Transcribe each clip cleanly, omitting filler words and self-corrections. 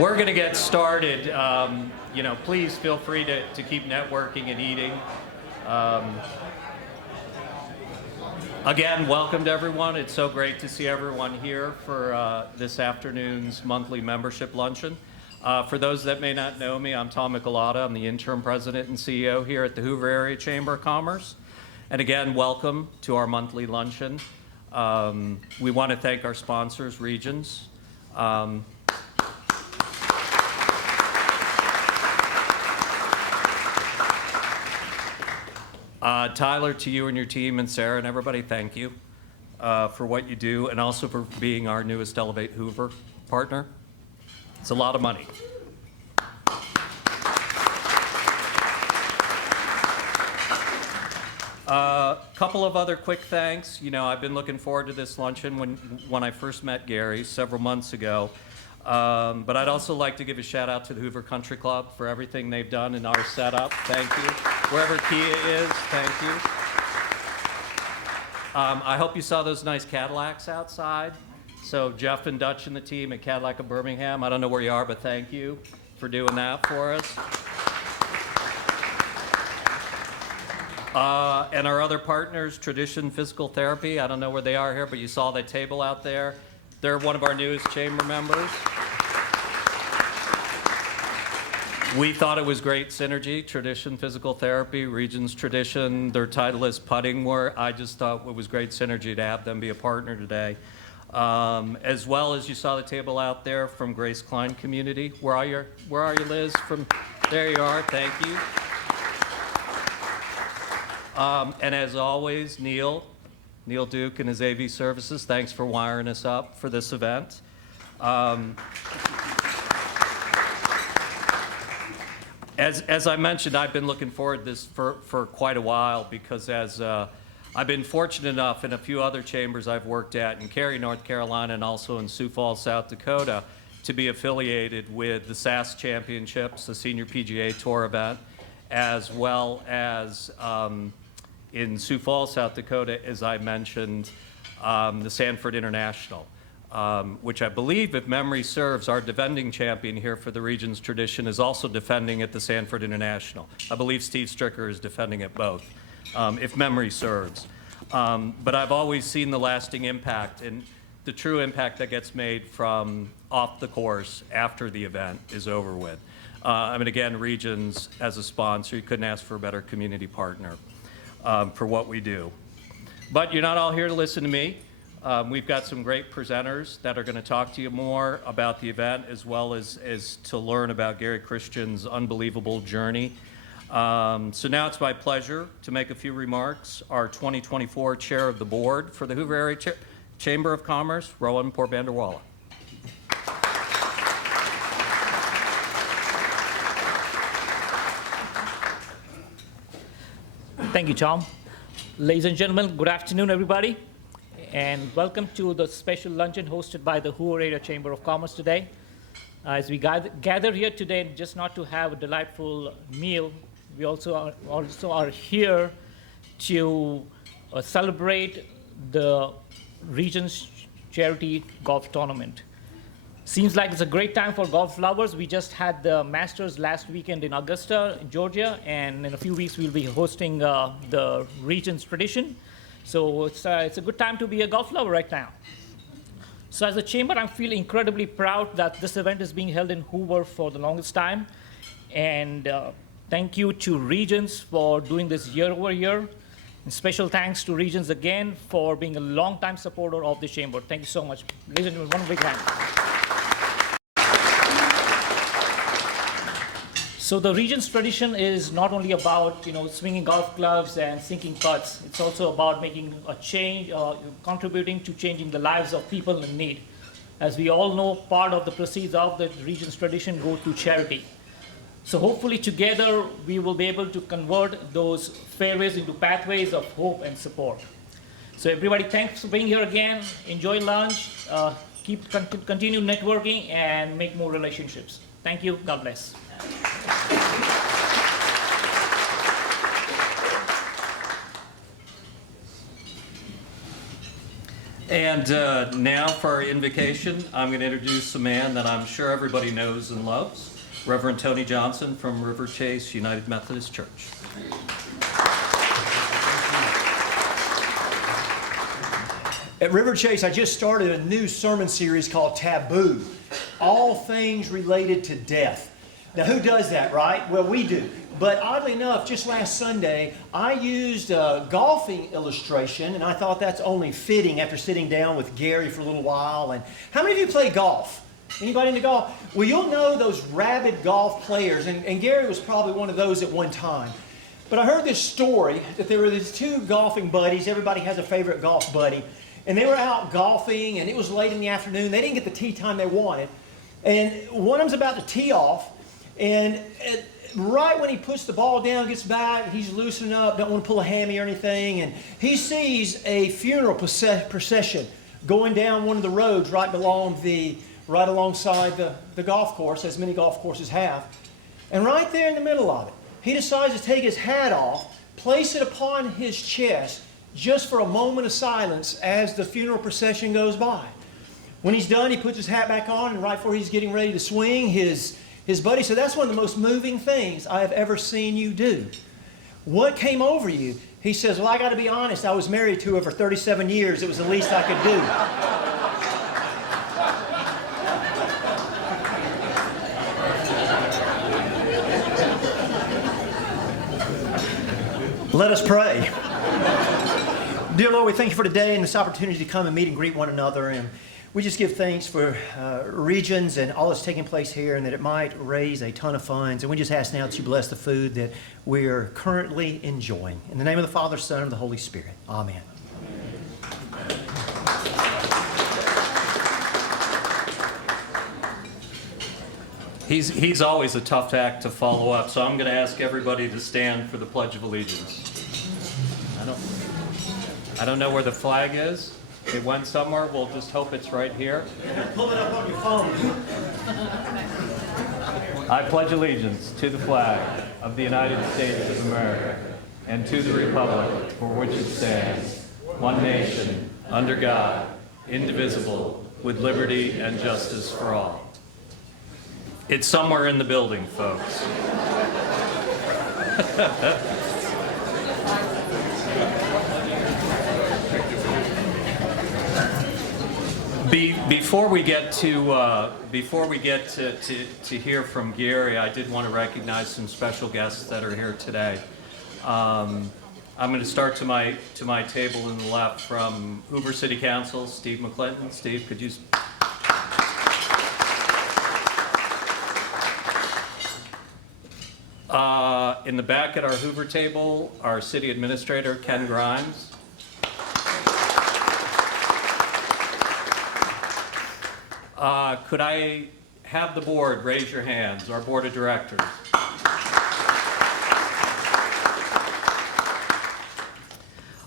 We're going to get started. Please feel free to keep networking and eating. Again, welcome to everyone. It's so great to see everyone here for this afternoon's monthly membership luncheon. For those that may not know me, I'm Tom Michelada. I'm the interim president and CEO here at the Hoover Area Chamber of Commerce. And again, welcome to our monthly luncheon. We want to thank our sponsors, Regions. Tyler, to you and your team, and Sarah and everybody, thank you for what you do, and also for being our newest Elevate Hoover partner. It's a lot of money. A couple of other quick thanks. I've been looking forward to this luncheon when I first met Gary several months ago. But I'd also like to give a shout out to the Hoover Country Club for everything they've done in our setup. Thank you. Wherever Kia is, thank you. I hope you saw those nice Cadillacs outside. So Jeff and Dutch and the team at Cadillac of Birmingham, I don't know where you are, but thank you for doing that for us. And our other partners, Tradition Physical Therapy, I don't know where they are here, but you saw that table out there. They're one of our newest chamber members. We thought it was great synergy, Tradition Physical Therapy, Regions Tradition. Their title is Putting More. I just thought it was great synergy to have them be a partner today. As well as you saw the table out there from Grace Klein Community. Where are you, Liz? There you are. Thank you. And as always, Neil Duke and his AV Services, thanks for wiring us up for this event. As I mentioned, I've been looking forward to this for quite a while because I've been fortunate enough in a few other chambers I've worked at in Cary, North Carolina, and also in Sioux Falls, South Dakota, to be affiliated with the SAS Championships, the Senior PGA Tour event, as well as in Sioux Falls, South Dakota, as I mentioned, the Sanford International, which I believe, if memory serves, our defending champion here for the Regions Tradition is also defending at the Sanford International. I believe Steve Stricker is defending at both, if memory serves. But I've always seen the lasting impact and the true impact that gets made from off the course after the event is over with. Again, Regions as a sponsor, you couldn't ask for a better community partner for what we do. But you're not all here to listen to me. We've got some great presenters that are going to talk to you more about the event as well as to learn about Gary Christian's unbelievable journey. So now it's my pleasure to make a few remarks. Our 2024 Chair of the Board for the Hoover Area Chamber of Commerce, Rowan Porbanderwala. Thank you, Tom. Ladies and gentlemen, good afternoon, everybody, and welcome to the special luncheon hosted by the Hoover Area Chamber of Commerce today. As we gather here today, just not to have a delightful meal, we also are here to celebrate the Regions Charity Golf Tournament. Seems like it's a great time for golf lovers. We just had the Masters last weekend in Augusta, Georgia, and in a few weeks we'll be hosting the Regions Tradition. So it's a good time to be a golf lover right now. So as a chamber, I feel incredibly proud that this event is being held in Hoover for the longest time. And thank you to Regions for doing this year over year. And special thanks to Regions again for being a long-time supporter of the chamber. Thank you so much. Ladies and gentlemen, one big hand. So the Regions Tradition is not only about swinging golf clubs and sinking putts. It's also about making a change, contributing to changing the lives of people in need. As we all know, part of the proceeds of the Regions Tradition go to charity. So hopefully together we will be able to convert those fairways into pathways of hope and support. So everybody, thanks for being here again. Enjoy lunch. Continue networking and make more relationships. Thank you. God bless. And now for our invocation, I'm going to introduce a man that I'm sure everybody knows and loves, Reverend Tony Johnson from River Chase United Methodist Church. At River Chase, I just started a new sermon series called Taboo, all things related to death. Now, who does that, right? Well, we do. But oddly enough, just last Sunday, I used a golfing illustration, and I thought that's only fitting after sitting down with Gary for a little while. And how many of you play golf? Anybody into golf? Well, you'll know those rabid golf players, and Gary was probably one of those at one time. But I heard this story that there were these two golfing buddies. Everybody has a favorite golf buddy. And they were out golfing, and it was late in the afternoon. They didn't get the tee time they wanted. And one of them's about to tee off, and right when he puts the ball down, gets back, he's loosening up, don't want to pull a hammy or anything, and he sees a funeral procession going down one of the roads right alongside the golf course, as many golf courses have. And right there in the middle of it, he decides to take his hat off, place it upon his chest, just for a moment of silence as the funeral procession goes by. When he's done, he puts his hat back on, and right before he's getting ready to swing, his buddy said, "That's one of the most moving things I have ever seen you do. What came over you?" He says, "Well, I got to be honest, I was married to her for 37 years. It was the least I could do." Let us pray. Dear Lord, we thank you for today and this opportunity to come and meet and greet one another. And we just give thanks for Regions and all that's taking place here, and that it might raise a ton of funds. And we just ask now that you bless the food that we are currently enjoying. In the name of the Father, Son, and the Holy Spirit. Amen. He's always a tough act to follow up, so I'm going to ask everybody to stand for the Pledge of Allegiance. I don't know where the flag is. It went somewhere. We'll just hope it's right here. Pull it up on your phone. I pledge allegiance to the flag of the United States of America and to the republic for which it stands, one nation, under God, indivisible, with liberty and justice for all. It's somewhere in the building, folks. Before we get to hear from Gary, I did want to recognize some special guests that are here today. I'm going to start to my table on the left from Hoover City Council, Steve McClinton. Steve, could you? In the back at our Hoover table, our City Administrator, Ken Grimes. Could I have the board raise your hands, our Board of Directors?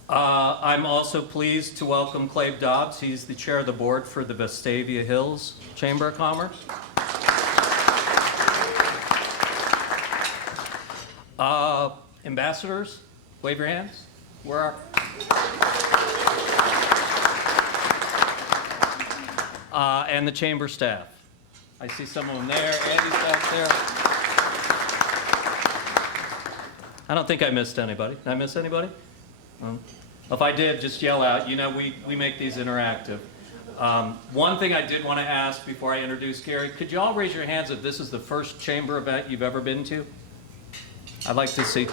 I'm also pleased to welcome Clave Dobbs. He's the chair of the board for the Vestavia Hills Chamber of Commerce. Ambassadors, wave your hands. Where are? And the chamber staff. I see some of them there. Andy's back there. I don't think I missed anybody. Did I miss anybody? If I did, just yell out. You know, we make these interactive. One thing I did want to ask before I introduce Gary, could you all raise your hands if this is the first chamber event you've ever been to? I'd like to see.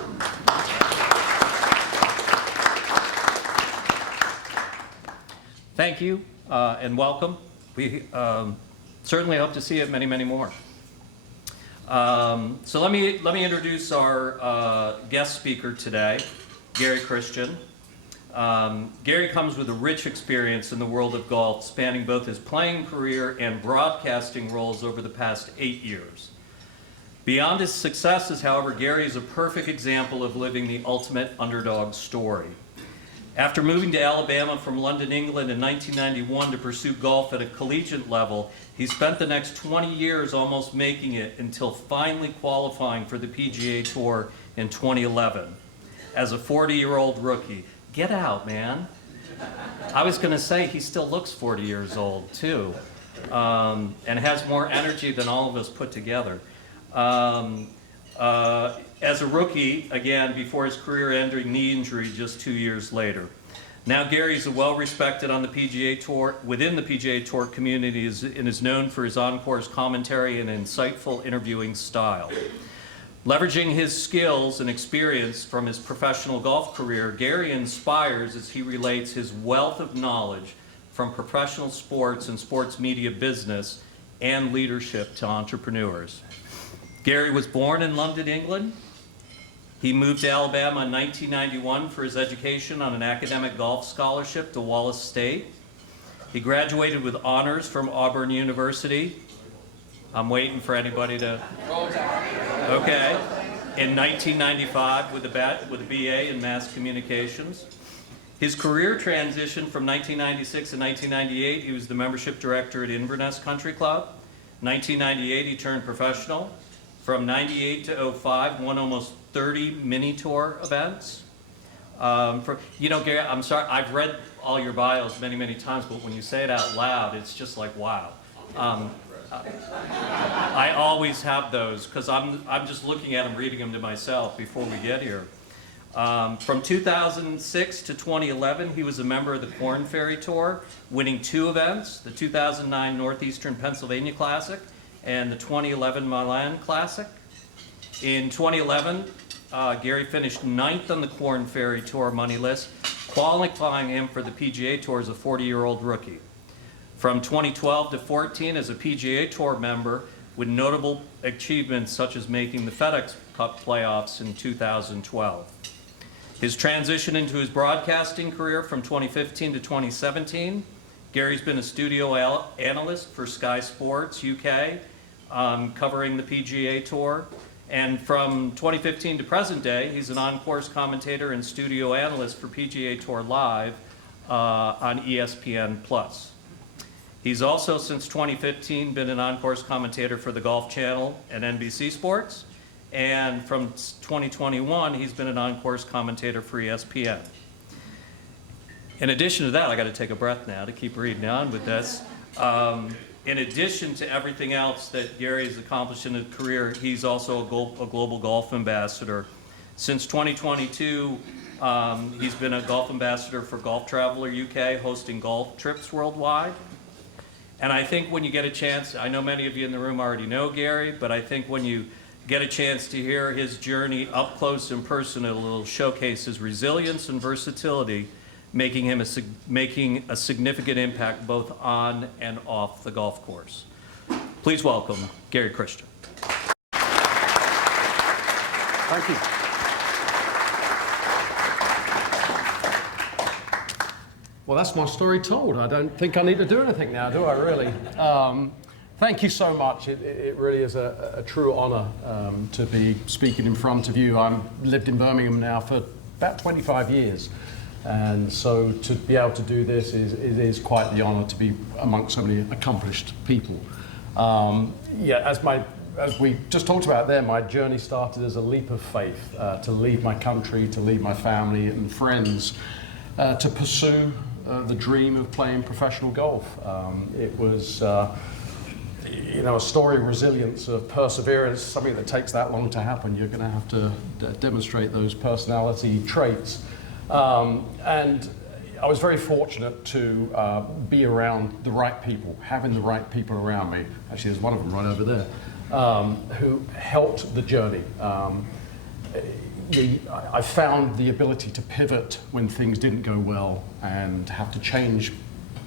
Thank you and welcome. We certainly hope to see you at many, many more. So let me introduce our guest speaker today, Gary Christian. Gary comes with a rich experience in the world of golf, spanning both his playing career and broadcasting roles over the past 8 years. Beyond his successes, however, Gary is a perfect example of living the ultimate underdog story. After moving to Alabama from London, England in 1991 to pursue golf at a collegiate level, he spent the next 20 years almost making it until finally qualifying for the PGA Tour in 2011. As a 40-year-old rookie, get out, man. I was going to say he still looks 40 years old too, and has more energy than all of us put together. As a rookie, again, before his career-ending knee injury just 2 years later. Now Gary's a well-respected on the PGA Tour, within the PGA Tour community, and is known for his on-course commentary and insightful interviewing style. Leveraging his skills and experience from his professional golf career, Gary inspires as he relates his wealth of knowledge from professional sports and sports media business and leadership to entrepreneurs. Gary was born in London, England. He moved to Alabama in 1991 for his education on an academic golf scholarship to Wallace State. He graduated with honors from Auburn University. I'm waiting for anybody to... Okay. In 1995 with a BA in Mass Communications. His career transitioned from 1996 to 1998. He was the membership director at Inverness Country Club. 1998 he turned professional. From 98 to 05, won almost 30 mini tour events. Gary, I'm sorry, I've read all your bios many, many times, but when you say it out loud, it's just like, wow. I always have those because I'm just looking at them, reading them to myself before we get here. From 2006 to 2011, he was a member of the Corn Ferry Tour, winning 2 events, the 2009 Northeastern Pennsylvania Classic and the 2011 Milan Classic. In 2011, Gary finished 9th on the Corn Ferry Tour money list, qualifying him for the PGA Tour as a 40-year-old rookie. From 2012 to 14 as a PGA Tour member with notable achievements such as making the FedEx Cup playoffs in 2012. His transition into his broadcasting career from 2015 to 2017, Gary's been a studio analyst for Sky Sports UK, covering the PGA Tour. And from 2015 to present day, he's an on-course commentator and studio analyst for PGA Tour Live on ESPN+. He's also, since 2015, been an on-course commentator for the Golf Channel and NBC Sports. And from 2021, he's been an on-course commentator for ESPN. In addition to that, I got to take a breath now to keep reading on with this. In addition to everything else that Gary has accomplished in his career, he's also a global golf ambassador. Since 2022, he's been a golf ambassador for Golf Traveler UK, hosting golf trips worldwide. And I think when you get a chance, I know many of you in the room already know Gary, but I think when you get a chance to hear his journey up close and personal, it'll showcase his resilience and versatility, making a significant impact both on and off the golf course. Please welcome Gary Christian. Thank you. Well, that's my story told. I don't think I need to do anything now, do I really? Thank you so much. It really is a true honor to be speaking in front of you. I've lived in Birmingham now for about 25 years. And so to be able to do this is quite the honor to be amongst so many accomplished people. As we just talked about there, my journey started as a leap of faith to leave my country, to leave my family and friends, to pursue the dream of playing professional golf. It was a story of resilience, of perseverance, something that takes that long to happen. You're going to have to demonstrate those personality traits. And I was very fortunate to be around the right people, having the right people around me. Actually, there's one of them right over there, who helped the journey. I found the ability to pivot when things didn't go well and have to change,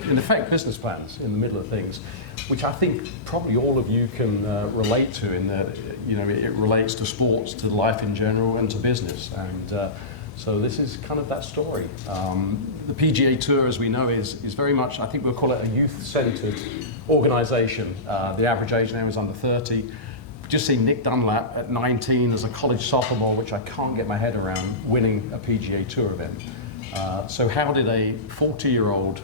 in effect, business plans in the middle of things, which I think probably all of you can relate to in that, it relates to sports, to life in general, and to business. And so this is kind of that story. The PGA Tour, as we know, is very much, I think we'll call it a youth-centered organization. The average age now is under 30. Just seen Nick Dunlap at 19 as a college sophomore, which I can't get my head around, winning a PGA Tour event. So how did a 40-year-old,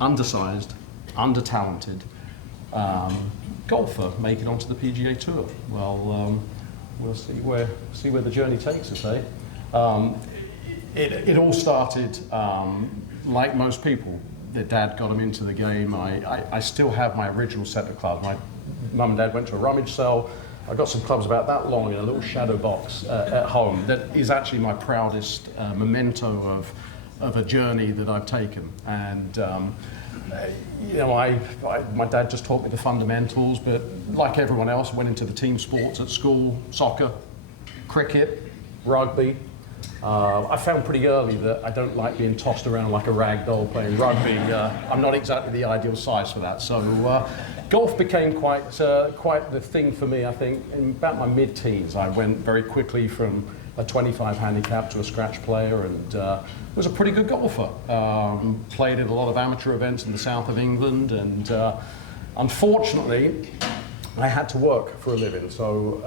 undersized, under-talented golfer make it onto the PGA Tour? Well, we'll see where the journey takes us, eh? It all started like most people, their dad got them into the game. I still have my original set of clubs. My mum and dad went to a rummage sale. I got some clubs about that long in a little shadow box at home. That is actually my proudest memento of a journey that I've taken. And you know, my dad just taught me the fundamentals, but like everyone else, went into the team sports at school: soccer, cricket, rugby. I found pretty early that I don't like being tossed around like a rag doll playing rugby. I'm not exactly the ideal size for that. So golf became quite the thing for me, I think. In about my mid-teens, I went very quickly from a 25 handicap to a scratch player, and was a pretty good golfer. Played in a lot of amateur events in the south of England, and unfortunately, I had to work for a living. So.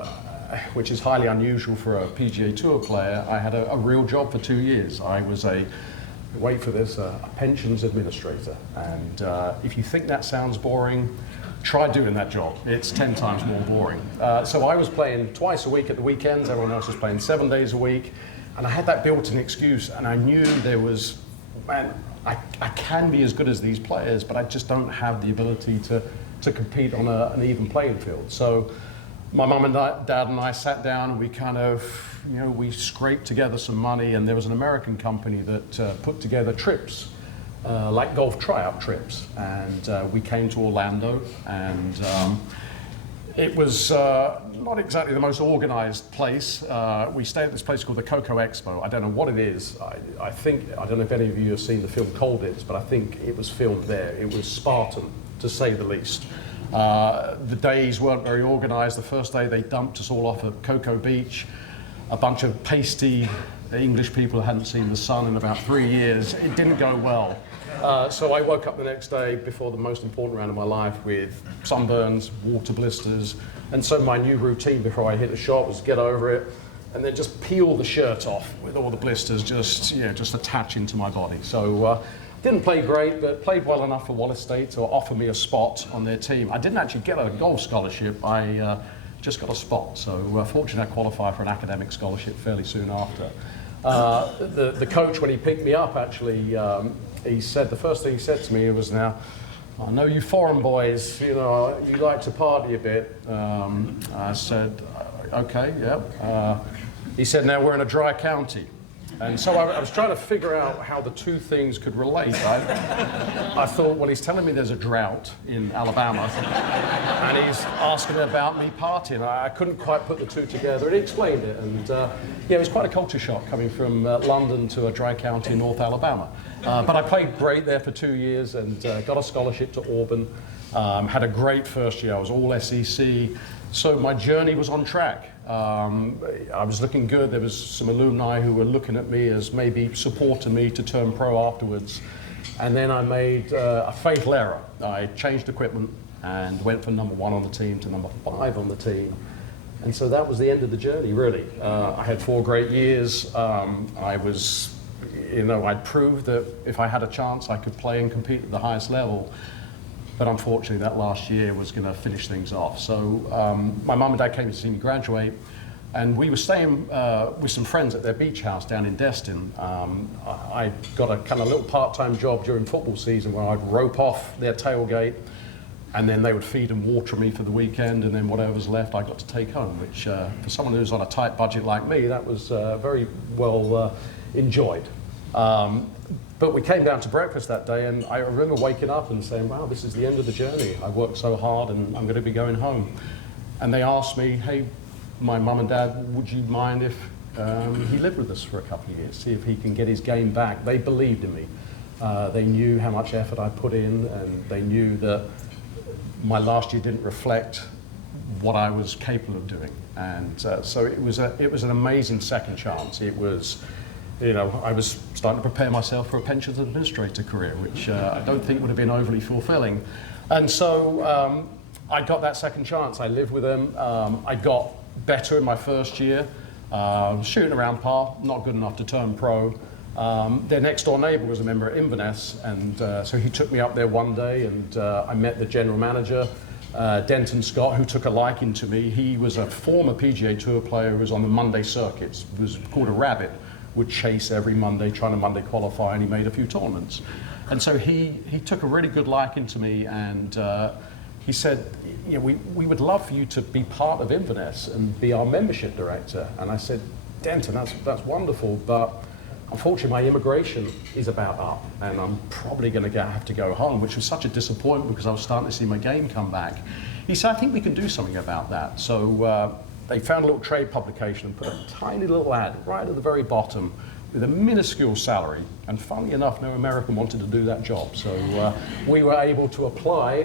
Which is highly unusual for a PGA Tour player. I had a real job for 2 years. I was wait for this, a pensions administrator. And if you think that sounds boring, try doing that job. It's 10 times more boring. So I was playing twice a week at the weekends. Everyone else was playing 7 days a week. And I had that built-in excuse, and I knew there was, man, I can be as good as these players, but I just don't have the ability to compete on an even playing field. So my mum and dad and I sat down, and we kind of, you know, we scraped together some money, and there was an American company that put together trips, like golf tryout trips, and we came to Orlando, and it was not exactly the most organized place. We stayed at this place called the Coco Expo. I don't know what it is. I don't know if any of you have seen the film Cold Is, but I think it was filmed there. It was Spartan, to say the least. The days weren't very organized. The first day they dumped us all off at Cocoa Beach. A bunch of pasty English people who hadn't seen the sun in about 3 years. It didn't go well. So I woke up the next day before the most important round of my life with sunburns, water blisters, and so my new routine before I hit a shot was get over it and then just peel the shirt off with all the blisters just attaching to my body. So didn't play great, but played well enough for Wallace State to offer me a spot on their team. I didn't actually get a golf scholarship. I just got a spot. So fortunately, I qualified for an academic scholarship fairly soon after. The coach, when he picked me up, actually, he said, the first thing he said to me was, "Now, I know you foreign boys, you know, you like to party a bit." I said, "Okay, yeah." He said, "Now we're in a dry county." And so I was trying to figure out how the two things could relate. I thought, well, he's telling me there's a drought in Alabama, and he's asking about me partying. I couldn't quite put the two together, and he explained it. And yeah, it was quite a culture shock coming from London to a dry county in North Alabama. But I played great there for 2 years and got a scholarship to Auburn. Had a great first year. I was all SEC. So my journey was on track. I was looking good. There was some alumni who were looking at me as maybe supporting me to turn pro afterwards. And then I made a fatal error. I changed equipment and went from number 1 on the team to number 5 on the team. And so that was the end of the journey, really. I had 4 great years. I was, you know, I'd proved that if I had a chance, I could play and compete at the highest level. But unfortunately, that last year was going to finish things off. So my mum and dad came to see me graduate, and we were staying with some friends at their beach house down in Destin. I got a kind of little part-time job during football season where I'd rope off their tailgate, and then they would feed and water me for the weekend, and then whatever was left I got to take home, which for someone who's on a tight budget like me, that was very well enjoyed. But we came down to breakfast that day, and I remember waking up and saying, wow, this is the end of the journey. I worked so hard, and I'm going to be going home. And they asked me, hey, my mum and dad, would you mind if he lived with us for a couple of years, see if he can get his game back? They believed in me. They knew how much effort I put in, and they knew that my last year didn't reflect what I was capable of doing. And so it was an amazing second chance. It was, you know, I was starting to prepare myself for a pensions administrator career, which I don't think would have been overly fulfilling. And so I got that second chance. I lived with them. I got better in my first year, shooting around par, not good enough to turn pro. Their next door neighbor was a member at Inverness, and so he took me up there one day, and I met the general manager, Denton Scott, who took a liking to me. He was a former PGA Tour player who was on the Monday circuits. It was called a rabbit, would chase every Monday, trying to Monday qualify, and he made a few tournaments. And so he took a really good liking to me, and he said, you know, we would love for you to be part of Inverness and be our membership director. And I said, Denton, that's wonderful, but unfortunately my immigration is about up, and I'm probably going to have to go home, which was such a disappointment because I was starting to see my game come back. He said, I think we can do something about that. So they found a little trade publication and put a tiny little ad right at the very bottom with a minuscule salary, and funnily enough, no American wanted to do that job. So we were able to apply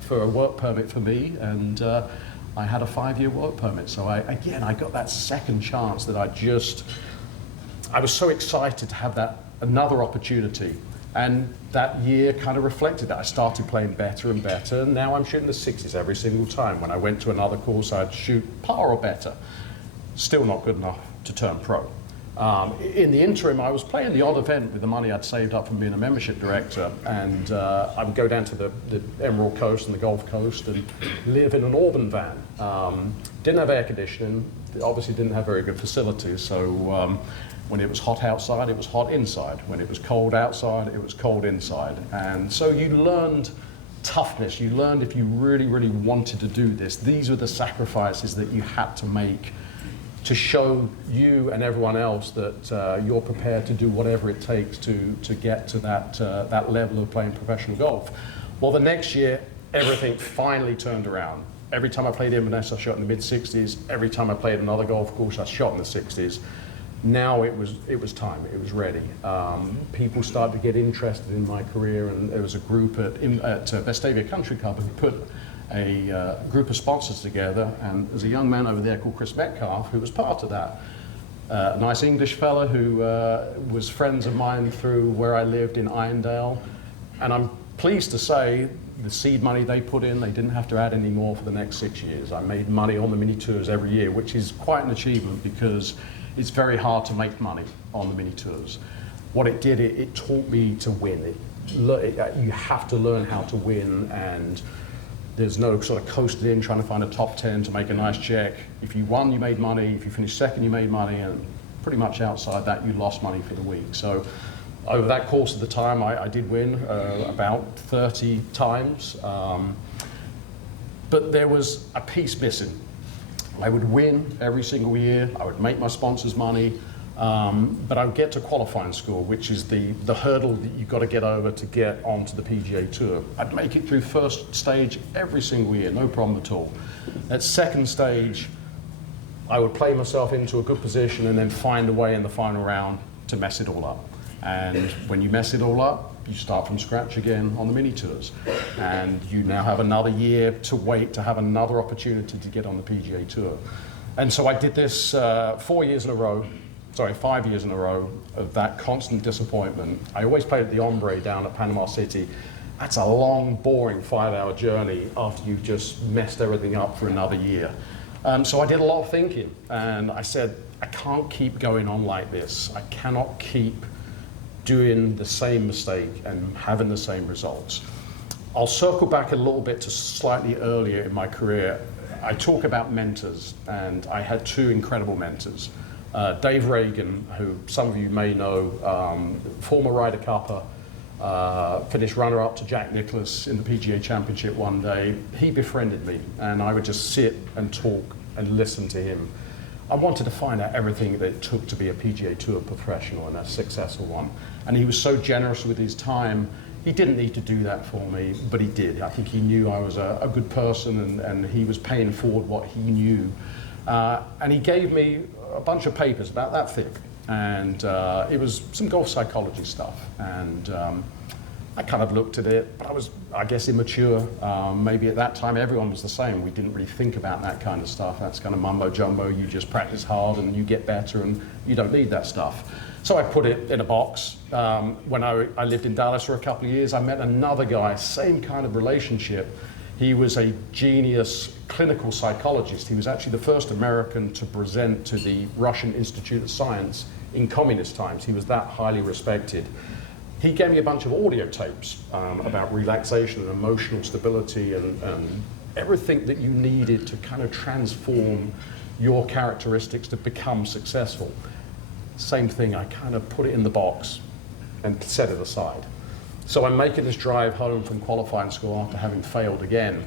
for a work permit for me, and I had a 5-year work permit. So I got that second chance that I was so excited to have that another opportunity. And that year kind of reflected that. I started playing better and better, and now I'm shooting the 60s every single time. When I went to another course, I'd shoot par or better. Still not good enough to turn pro. In the interim, I was playing the odd event with the money I'd saved up from being a membership director, and I would go down to the Emerald Coast and the Gulf Coast and live in an Auburn van. Didn't have air conditioning, obviously didn't have very good facilities, so when it was hot outside, it was hot inside. When it was cold outside, it was cold inside. And so you learned toughness. You learned if you really, really wanted to do this, these were the sacrifices that you had to make to show you and everyone else that you're prepared to do whatever it takes to get to that level of playing professional golf. Well, the next year, everything finally turned around. Every time I played Inverness, I shot in the mid-60s. Every time I played another golf course, I shot in the 60s. Now it was time, it was ready. People started to get interested in my career, and there was a group at Vestavia Country Club who put a group of sponsors together, and there's a young man over there called Chris Metcalf who was part of that. A nice English fella who was friends of mine through where I lived in Irondale, and I'm pleased to say the seed money they put in, they didn't have to add any more for the next 6 years. I made money on the mini tours every year, which is quite an achievement because it's very hard to make money on the mini tours. What it did, it taught me to win. You have to learn how to win, and there's no sort of coasting in trying to find a top 10 to make a nice check. If you won, you made money. If you finished second, you made money, and pretty much outside that, you lost money for the week. So over that course of the time, I did win about 30 times, but there was a piece missing. I would win every single year, I would make my sponsors money, but I would get to qualifying score, which is the hurdle that you've got to get over to get onto the PGA Tour. I'd make it through first stage every single year, no problem at all. At second stage, I would play myself into a good position and then find a way in the final round to mess it all up. And when you mess it all up, you start from scratch again on the mini tours. And you now have another year to wait to have another opportunity to get on the PGA Tour. And so I did this 5 years in a row of that constant disappointment. I always played at the Ombre down at Panama City. That's a long, boring 5-hour journey after you've just messed everything up for another year. So I did a lot of thinking, and I said, I can't keep going on like this. I cannot keep doing the same mistake and having the same results. I'll circle back a little bit to slightly earlier in my career. I talk about mentors, and I had two incredible mentors. Dave Reagan, who some of you may know, former Ryder Cupper, finished runner-up to Jack Nicklaus in the PGA Championship one day. He befriended me, and I would just sit and talk and listen to him. I wanted to find out everything that it took to be a PGA Tour professional and a successful one. And he was so generous with his time. He didn't need to do that for me, but he did. I think he knew I was a good person, and he was paying forward what he knew. And he gave me a bunch of papers about that thick. And it was some golf psychology stuff. And I kind of looked at it, but I was, I guess, immature. Maybe at that time everyone was the same. We didn't really think about that kind of stuff. That's kind of mumbo jumbo. You just practice hard and you get better, and you don't need that stuff. So I put it in a box. When I lived in Dallas for a couple of years, I met another guy, same kind of relationship. He was a genius clinical psychologist. He was actually the first American to present to the Russian Institute of Science in communist times. He was that highly respected. He gave me a bunch of audio tapes about relaxation and emotional stability and everything that you needed to kind of transform your characteristics to become successful. Same thing, I kind of put it in the box and set it aside. So I'm making this drive home from qualifying school after having failed again,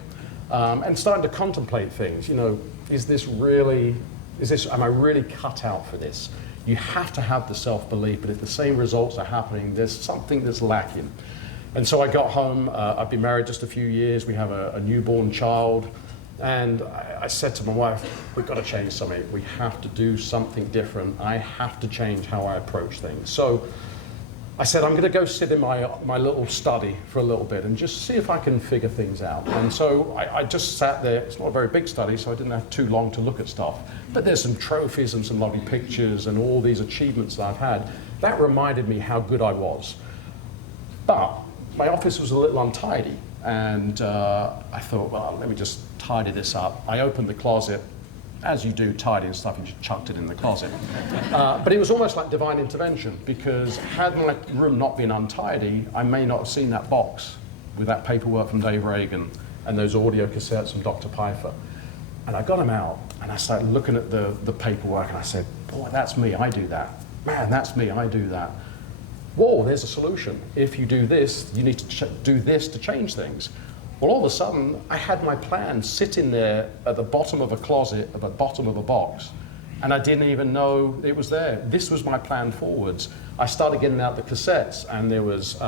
and starting to contemplate things. You know, am I really cut out for this? You have to have the self-belief, but if the same results are happening, there's something that's lacking. And so I got home, I've been married just a few years, we have a newborn child, and I said to my wife, we've got to change something. We have to do something different. I have to change how I approach things. So I said, I'm going to go sit in my little study for a little bit and just see if I can figure things out. And so I just sat there. It's not a very big study, so I didn't have too long to look at stuff. But there's some trophies and some lovely pictures and all these achievements that I've had. That reminded me how good I was. But my office was a little untidy, and I thought, well, let me just tidy this up. I opened the closet. As you do, tidying stuff, you just chucked it in the closet. But it was almost like divine intervention, because had my room not been untidy, I may not have seen that box with that paperwork from Dave Reagan and those audio cassettes from Dr. Pfeiffer. And I got them out, and I started looking at the paperwork, and I said, boy, that's me, I do that. Man, that's me, I do that. Whoa, there's a solution. If you do this, you need to do this to change things. Well, all of a sudden, I had my plan sitting there at the bottom of a closet, at the bottom of a box, and I didn't even know it was there. This was my plan forwards. I started getting out the cassettes, and there was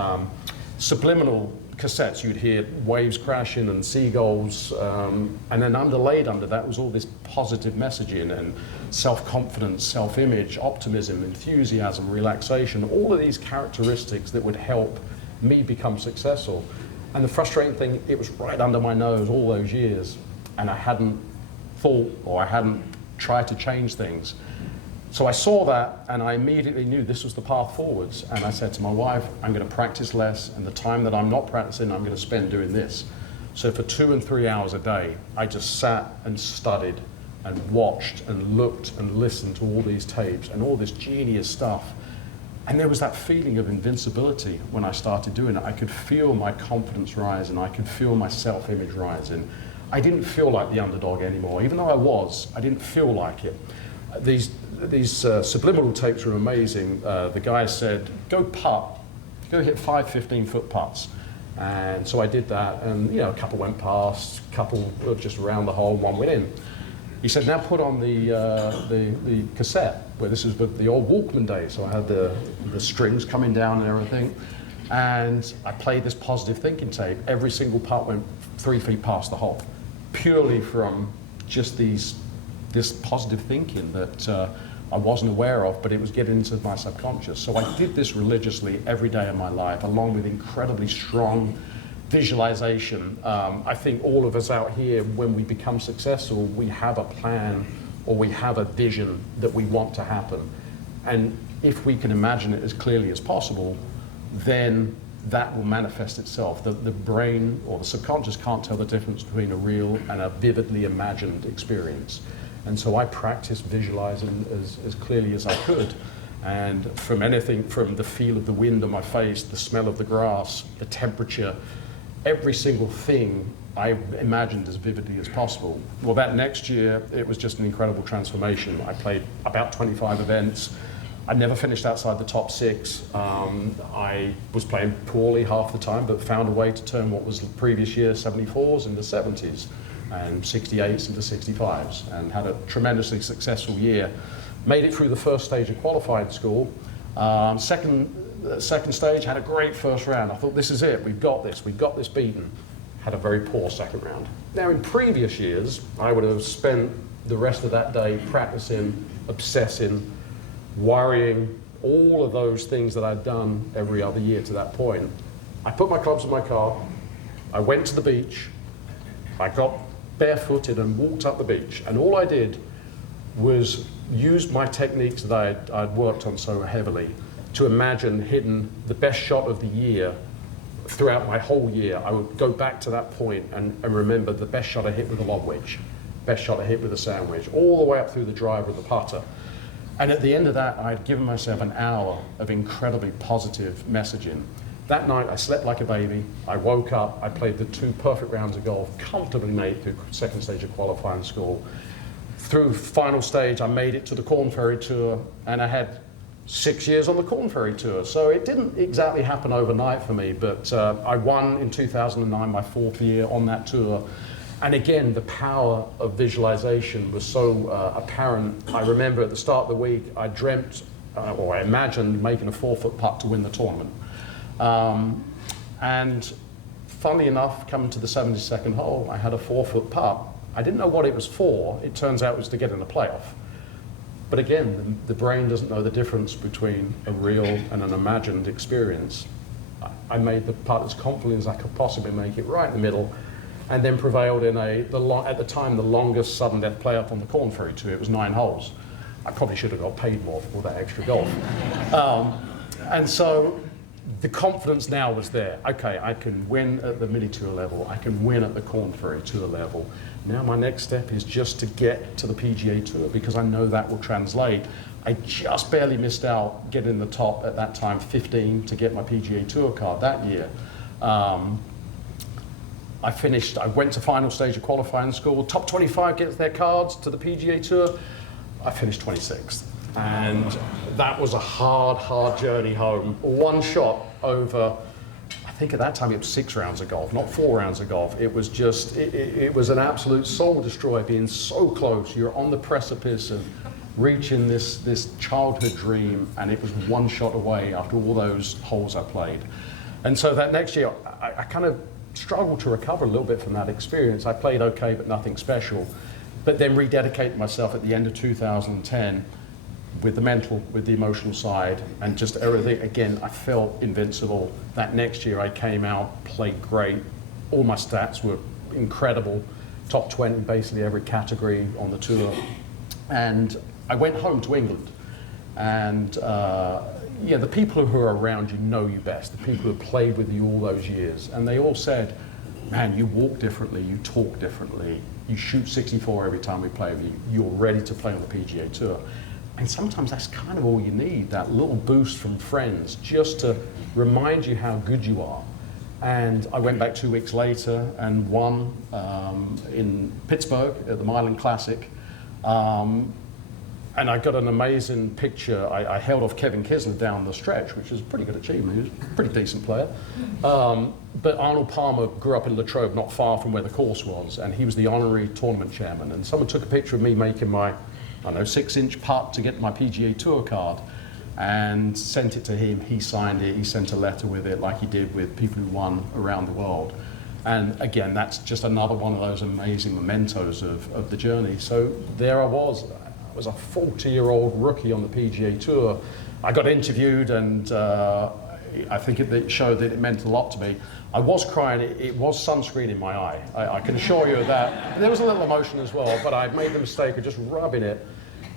subliminal cassettes. You'd hear waves crashing and seagulls, and then underlaid under that was all this positive messaging and self-confidence, self-image, optimism, enthusiasm, relaxation, all of these characteristics that would help me become successful. And the frustrating thing, it was right under my nose all those years, and I hadn't thought, or I hadn't tried to change things. So I saw that, and I immediately knew this was the path forwards. And I said to my wife, I'm going to practice less, and the time that I'm not practicing, I'm going to spend doing this. So for 2 and 3 hours a day, I just sat and studied and watched and looked and listened to all these tapes and all this genius stuff. And there was that feeling of invincibility when I started doing it. I could feel my confidence rising. I could feel my self-image rising. I didn't feel like the underdog anymore. Even though I was, I didn't feel like it. These subliminal tapes were amazing. The guy said, go putt. Go hit 5 15-foot putts. And so I did that, and you know, a couple went past, a couple were just around the hole, one went in. He said, now put on the cassette, where this is the old Walkman days, so I had the strings coming down and everything, and I played this positive thinking tape. Every single putt went 3 feet past the hole, purely from just this positive thinking that I wasn't aware of, but it was getting into my subconscious. So I did this religiously every day of my life, along with incredibly strong visualization. I think all of us out here, when we become successful, we have a plan or we have a vision that we want to happen. And if we can imagine it as clearly as possible, then that will manifest itself. The brain or the subconscious can't tell the difference between a real and a vividly imagined experience. And so I practiced visualizing as clearly as I could. And from anything, from the feel of the wind on my face, the smell of the grass, the temperature, every single thing I imagined as vividly as possible. Well, that next year, it was just an incredible transformation. I played about 25 events. I never finished outside the top 6. I was playing poorly half the time, but found a way to turn what was the previous year 74s into 70s and 68s into 65s, and had a tremendously successful year. Made it through the first stage of qualifying school. Second stage, had a great first round. I thought, this is it, we've got this beaten. Had a very poor second round. Now, in previous years, I would have spent the rest of that day practicing, obsessing, worrying, all of those things that I'd done every other year to that point. I put my clubs in my car, I went to the beach, I got barefooted and walked up the beach, and all I did was use my techniques that I'd worked on so heavily to imagine hitting the best shot of the year. Throughout my whole year, I would go back to that point and remember the best shot I hit with a lob wedge, best shot I hit with a sand wedge, all the way up through the driver of the putter. And at the end of that, I'd given myself an hour of incredibly positive messaging. That night, I slept like a baby. I woke up, I played the 2 perfect rounds of golf, comfortably made it through second stage of qualifying school. Through final stage, I made it to the Corn Ferry Tour, and I had 6 years on the Corn Ferry Tour. So it didn't exactly happen overnight for me, but I won in 2009, my 4th year on that tour. And again, the power of visualization was so apparent. I remember at the start of the week, I dreamt, or I imagined making a 4-foot putt to win the tournament. And funnily enough, coming to the 72nd hole, I had a 4-foot putt. I didn't know what it was for. It turns out it was to get in the playoff. But again, the brain doesn't know the difference between a real and an imagined experience. I made the putt as confidently as I could possibly make it, right in the middle, and then prevailed in at the time, the longest sudden death playoff on the Corn Ferry Tour. It was 9 holes. I probably should have got paid more for all that extra golf. And so the confidence now was there. Okay, I can win at the mini tour level. I can win at the Corn Ferry Tour level. Now my next step is just to get to the PGA Tour, because I know that will translate. I just barely missed out getting the top at that time, 15, to get my PGA Tour card that year. I went to final stage of qualifying school. Top 25 gets their cards to the PGA Tour. I finished 26th. And that was a hard journey home. One shot over, I think at that time it was 6 rounds of golf, not 4 rounds of golf. It was just, it was an absolute soul destroyer, being so close. You're on the precipice of reaching this childhood dream, and it was 1 shot away after all those holes I played. And so that next year, I kind of struggled to recover a little bit from that experience. I played okay, but nothing special. But then rededicated myself at the end of 2010 with the mental, with the emotional side, and just everything. Again, I felt invincible. That next year I came out, played great. All my stats were incredible. Top 20 in basically every category on the tour. And I went home to England. And yeah, the people who are around you know you best, the people who have played with you all those years. And they all said, man, you walk differently, you talk differently, you shoot 64 every time we play with you, you're ready to play on the PGA Tour. And sometimes that's kind of all you need, that little boost from friends, just to remind you how good you are. And I went back 2 weeks later and won in Pittsburgh at the Milan Classic. And I got an amazing picture. I held off Kevin Kisner down the stretch, which was a pretty good achievement. He was a pretty decent player. But Arnold Palmer grew up in Latrobe, not far from where the course was, and he was the honorary tournament chairman. And someone took a picture of me making my, I don't know, 6-inch putt to get my PGA Tour card, and sent it to him. He signed it. He sent a letter with it, like he did with people who won around the world. And again, that's just another one of those amazing mementos of the journey. So there I was. I was a 40-year-old rookie on the PGA Tour. I got interviewed, and I think it showed that it meant a lot to me. I was crying. It was sunscreen in my eye. I can assure you of that. There was a little emotion as well, but I made the mistake of just rubbing it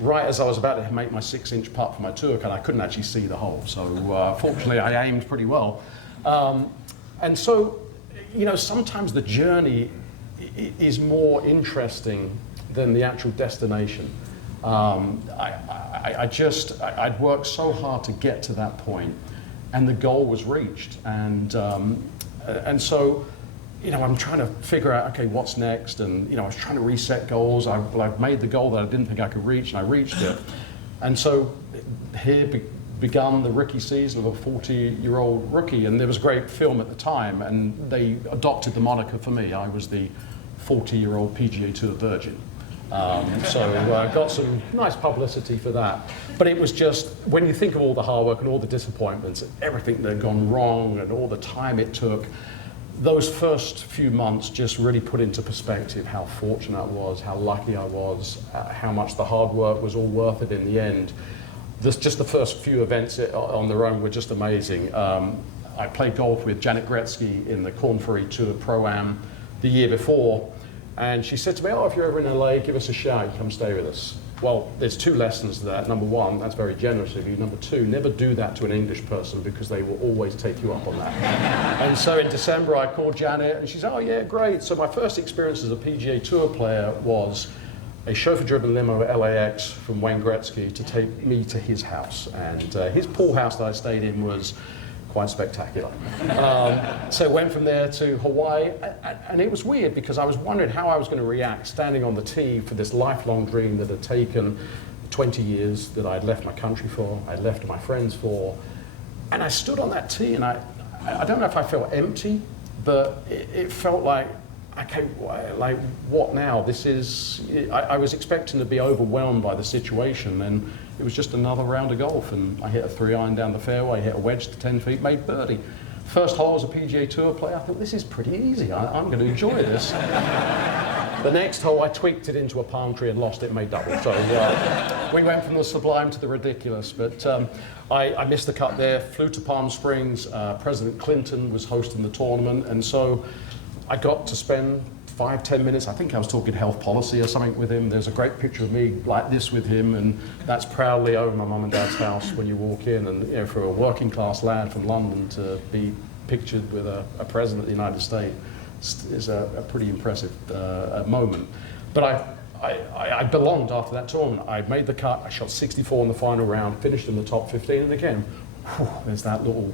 right as I was about to make my 6-inch putt for my tour card. I couldn't actually see the hole, so fortunately I aimed pretty well. And so, you know, sometimes the journey is more interesting than the actual destination. I'd worked so hard to get to that point, and the goal was reached. And so, you know, I'm trying to figure out, okay, what's next? And, you know, I was trying to reset goals. I've made the goal that I didn't think I could reach, and I reached it. And so here begun the rookie season of a 40-year-old rookie. And there was a great film at the time, and they adopted the moniker for me. I was the 40-year-old PGA Tour virgin. So got some nice publicity for that. But it was just, when you think of all the hard work and all the disappointments, everything that had gone wrong and all the time it took, those first few months just really put into perspective how fortunate I was, how lucky I was, how much the hard work was all worth it in the end. Just the first few events on their own were just amazing. I played golf with Janet Gretzky in the Corn Ferry Tour Pro-Am the year before. And she said to me, oh, if you're ever in LA, give us a shout, come stay with us. Well, there's 2 lessons to that. Number 1, that's very generous of you. Number 2, never do that to an English person, because they will always take you up on that. And so in December, I called Janet, and she said, oh yeah, great. So my first experience as a PGA Tour player was a chauffeur-driven limo at LAX from Wayne Gretzky to take me to his house. And his pool house that I stayed in was quite spectacular. So went from there to Hawaii, and it was weird because I was wondering how I was going to react standing on the tee for this lifelong dream that had taken 20 years that I'd left my country for, I'd left my friends for, and I stood on that tee, and I don't know if I felt empty, but it felt like, okay, like what now? This is, I was expecting to be overwhelmed by the situation, and it was just another round of golf, and I hit a 3-iron down the fairway, hit a wedge to 10 feet, made birdie. First hole as a PGA Tour player, I thought, this is pretty easy, I'm going to enjoy this. The next hole, I tweaked it into a palm tree and lost it, made double. So we went from the sublime to the ridiculous. But I missed the cut there, flew to Palm Springs. President Clinton was hosting the tournament. And so I got to spend 5-10 minutes. I think I was talking health policy or something with him. There's a great picture of me like this with him. And that's proudly over my mum and dad's house when you walk in. And you know, for a working class lad from London to be pictured with a president of the United States is a pretty impressive moment. But I belonged after that tournament. I made the cut, I shot 64 in the final round, finished in the top 15, and again, whew, there's that little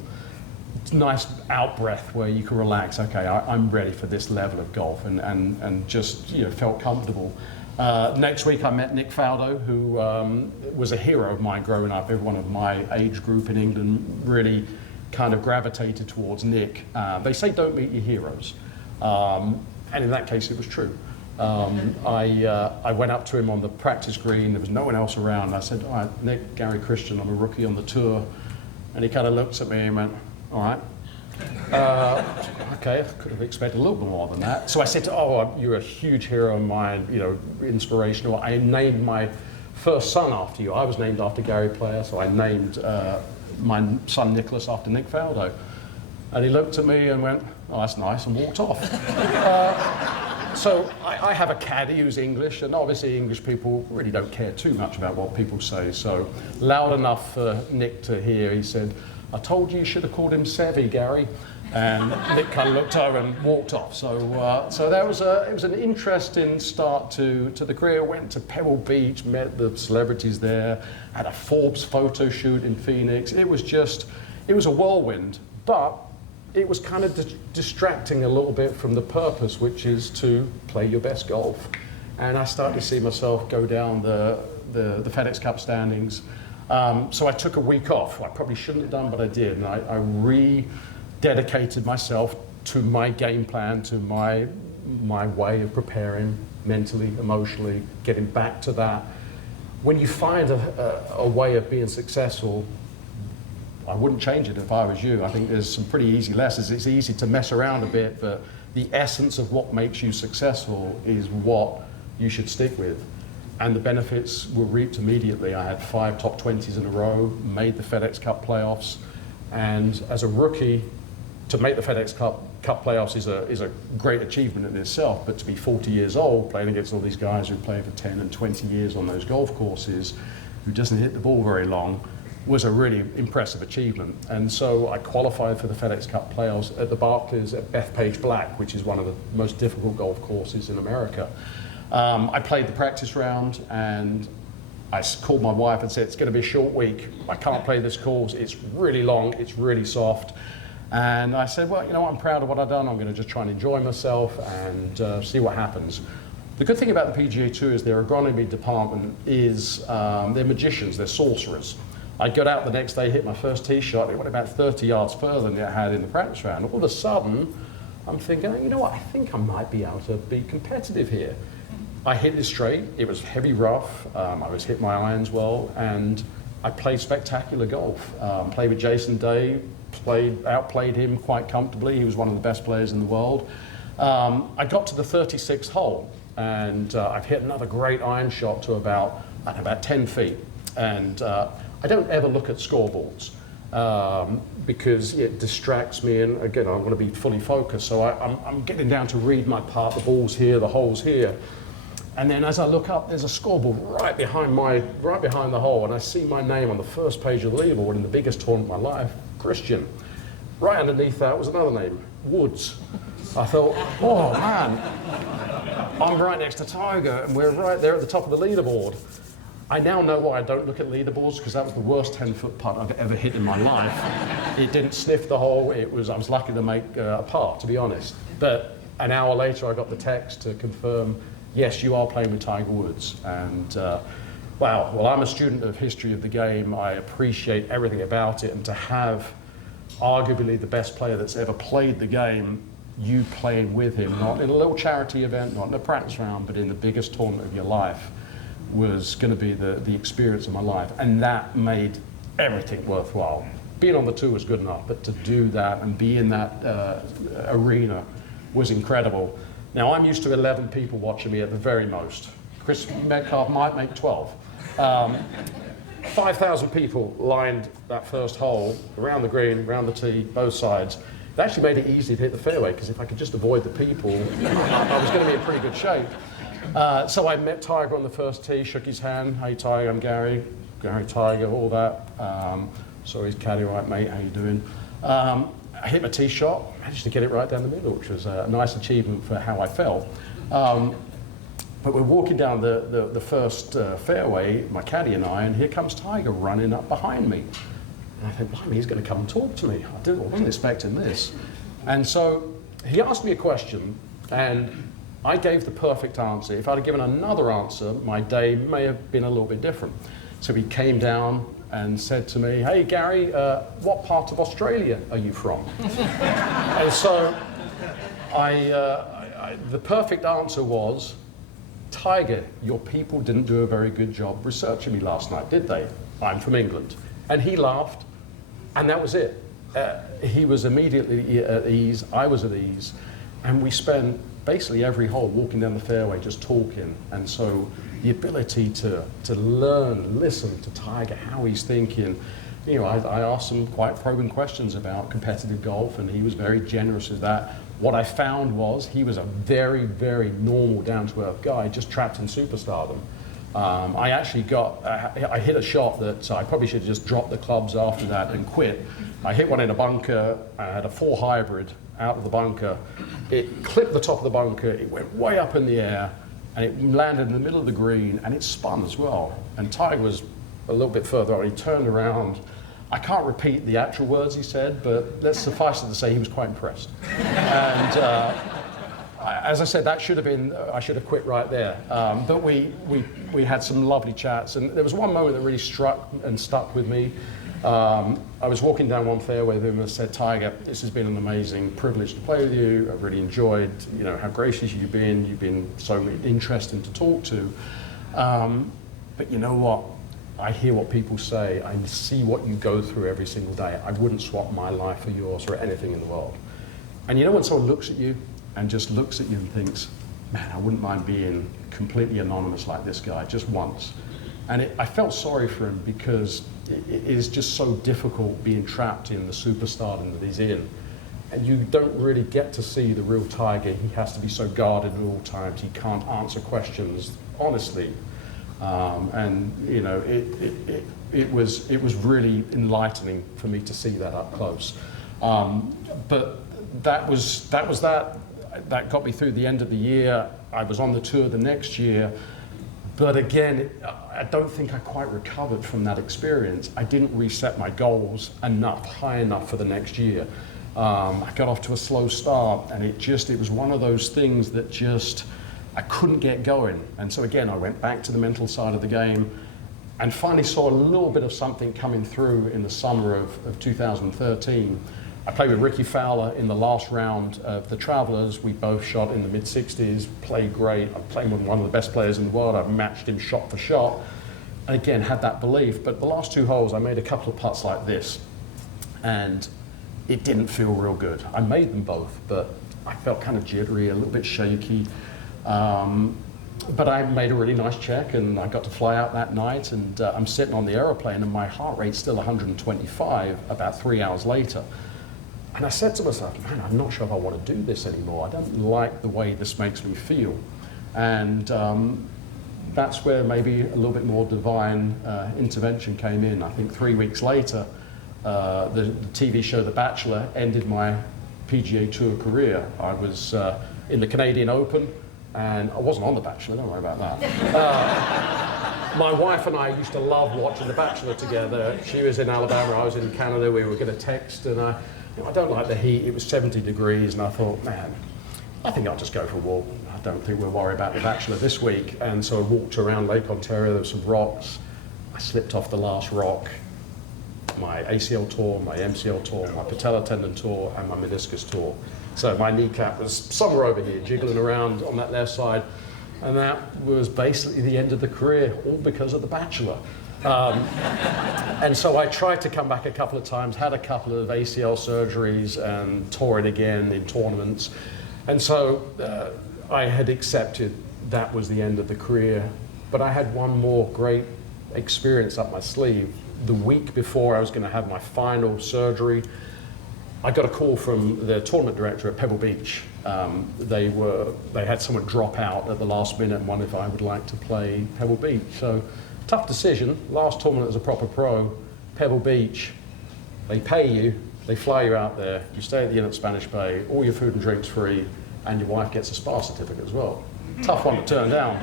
nice out breath where you can relax. Okay, I'm ready for this level of golf, and just, you know, felt comfortable. Next week I met Nick Faldo, who was a hero of mine growing up. Everyone of my age group in England really kind of gravitated towards Nick. They say don't meet your heroes. And in that case, it was true. I went up to him on the practice green. There was no one else around. I said, all right, Nick, Gary Christian, I'm a rookie on the tour. And he kind of looked at me and went, all right. Okay, I could have expected a little bit more than that. So I said, oh, you're a huge hero of mine, you know, inspirational. I named my first son after you. I was named after Gary Player, so I named my son Nicholas after Nick Faldo. And he looked at me and went, oh, that's nice, and walked off. So I have a caddy who's English, and obviously English people really don't care too much about what people say. So loud enough for Nick to hear, he said, I told you should have called him Savvy, Gary. And Nick kind of looked over and walked off. So that was it was an interesting start to the career. Went to Pebble Beach, met the celebrities there, had a Forbes photo shoot in Phoenix. It was a whirlwind, but it was kind of distracting a little bit from the purpose, which is to play your best golf. And I started to see myself go down the FedEx Cup standings. So I took a week off. I probably shouldn't have done, but I did. And I rededicated myself to my game plan, to my way of preparing mentally, emotionally, getting back to that. When you find a way of being successful, I wouldn't change it if I was you. I think there's some pretty easy lessons. It's easy to mess around a bit, but the essence of what makes you successful is what you should stick with. And the benefits were reaped immediately. I had 5 top 20s in a row, made the FedEx Cup playoffs, and as a rookie, to make the FedEx Cup playoffs is a great achievement in itself, but to be 40 years old, playing against all these guys who play for 10 and 20 years on those golf courses, who doesn't hit the ball very long, was a really impressive achievement. And so I qualified for the FedEx Cup playoffs at the Barclays at Bethpage Black, which is one of the most difficult golf courses in America. I played the practice round, and I called my wife and said, it's going to be a short week. I can't play this course. It's really long. It's really soft. And I said, well, you know what? I'm proud of what I've done. I'm going to just try and enjoy myself and see what happens. The good thing about the PGA Tour is their agronomy department is they're magicians. They're sorcerers. I got out the next day, hit my first tee shot. It went about 30 yards further than it had in the practice round. All of a sudden, I'm thinking, you know what? I think I might be able to be competitive here. I hit it straight. It was heavy rough. I was hitting my irons well, and I played spectacular golf. Played with Jason Day, outplayed him quite comfortably. He was one of the best players in the world. I got to the 36th hole, and I've hit another great iron shot to about 10 feet. And I don't ever look at scoreboards because it distracts me, and again, I want to be fully focused. So I'm getting down to read my part, the ball's here, the hole's here. And then as I look up, there's a scoreboard right behind the hole, and I see my name on the first page of the leaderboard in the biggest tournament of my life, Christian. Right underneath that was another name, Woods. I thought, oh man, I'm right next to Tiger, and we're right there at the top of the leaderboard. I now know why I don't look at leaderboards, because that was the worst 10-foot putt I've ever hit in my life. It didn't sniff the hole. I was lucky to make a par, to be honest. But an hour later, I got the text to confirm, yes, you are playing with Tiger Woods. And Wow, well, I'm a student of history of the game. I appreciate everything about it, and to have arguably the best player that's ever played the game, you playing with him, not in a little charity event, not in a practice round, but in the biggest tournament of your life, was going to be the experience of my life. And that made everything worthwhile. Being on the tour was good enough, but to do that and be in that arena was incredible. Now, I'm used to 11 people watching me at the very most. Chris Metcalf might make 12. 5,000 people lined that first hole around the green, around the tee, both sides. It actually made it easy to hit the fairway, because if I could just avoid the people, I was going to be in pretty good shape. So I met Tiger on the first tee, shook his hand. Hey Tiger, I'm Gary. Gary Tiger, all that. Sorry, he's caddy, right mate, how you doing? I hit my tee shot, managed to get it right down the middle, which was a nice achievement for how I felt. But we're walking down the first fairway, my caddy and I, and here comes Tiger running up behind me. And I think, blimey, he's going to come and talk to me. I wasn't expecting this. And so he asked me a question, and I gave the perfect answer. If I'd have given another answer, my day may have been a little bit different. So he came down and said to me, hey, Gary, what part of Australia are you from? And so the perfect answer was, Tiger, your people didn't do a very good job researching me last night, did they? I'm from England. And he laughed, and that was it. He was immediately at ease, I was at ease, and we spent basically every hole walking down the fairway just talking. And so the ability to learn, listen to Tiger, how he's thinking. You know, I asked some quite probing questions about competitive golf, and he was very generous with that. What I found was he was a very, very normal, down-to-earth guy, just trapped in superstardom. I actually I hit a shot that I probably should have just dropped the clubs after that and quit. I hit one in a bunker. I had a 4 hybrid out of the bunker. It clipped the top of the bunker. It went way up in the air, and it landed in the middle of the green, and it spun as well. And Tiger was a little bit further on. He turned around. I can't repeat the actual words he said, but let's suffice it to say he was quite impressed. And as I said, that should have been, I should have quit right there. But we had some lovely chats, and there was one moment that really struck and stuck with me. I was walking down one fairway with him and said, Tiger, this has been an amazing privilege to play with you. I've really enjoyed, you know, how gracious you've been. You've been so interesting to talk to. But you know what? I hear what people say. I see what you go through every single day. I wouldn't swap my life for yours or anything in the world. And you know when someone looks at you and just looks at you and thinks, man, I wouldn't mind being completely anonymous like this guy, just once. And I felt sorry for him, because it is just so difficult being trapped in the superstardom that he's in. And you don't really get to see the real Tiger. He has to be so guarded at all times. He can't answer questions honestly. And you know, it was really enlightening for me to see that up close. But that got me through the end of the year. I was on the tour the next year, but again, I don't think I quite recovered from that experience. I didn't reset my goals high enough for the next year. I got off to a slow start, and it was one of those things that just, I couldn't get going. And so again, I went back to the mental side of the game and finally saw a little bit of something coming through in the summer of 2013. I played with Ricky Fowler in the last round of the Travelers. We both shot in the mid-60s, played great. I'm playing with one of the best players in the world. I've matched him shot for shot. And again, had that belief. But the last 2 holes, I made a couple of putts like this, and it didn't feel real good. I made them both, but I felt kind of jittery, a little bit shaky. But I made a really nice check, and I got to fly out that night, and I'm sitting on the aeroplane, and my heart rate's still 125 about 3 hours later. And I said to myself, man, I'm not sure if I want to do this anymore. I don't like the way this makes me feel. And that's where maybe a little bit more divine intervention came in. I think 3 weeks later, the TV show The Bachelor ended my PGA Tour career. I was in the Canadian Open, and I wasn't on The Bachelor, don't worry about that. My wife and I used to love watching The Bachelor together. She was in Alabama, I was in Canada. We were going to text, and I don't like the heat. It was 70 degrees, and I thought, man, I think I'll just go for a walk. I don't think we'll worry about the Bachelor this week. And so I walked around Lake Ontario, there were some rocks. I slipped off the last rock. My ACL tore, my MCL tore, my patella tendon tore, and my meniscus tore. So my kneecap was somewhere over here, jiggling around on that left side. And that was basically the end of the career, all because of the Bachelor. And so I tried to come back a couple of times, had a couple of ACL surgeries and tore it again in tournaments. And so I had accepted that was the end of the career. But I had one more great experience up my sleeve. The week before I was going to have my final surgery, I got a call from the tournament director at Pebble Beach. They had someone drop out at the last minute and wondered if I would like to play Pebble Beach. So tough decision. Last tournament as a proper pro, Pebble Beach. They pay you, they fly you out there, you stay at the Inn at Spanish Bay, all your food and drinks free, and your wife gets a spa certificate as well. Tough one to turn down.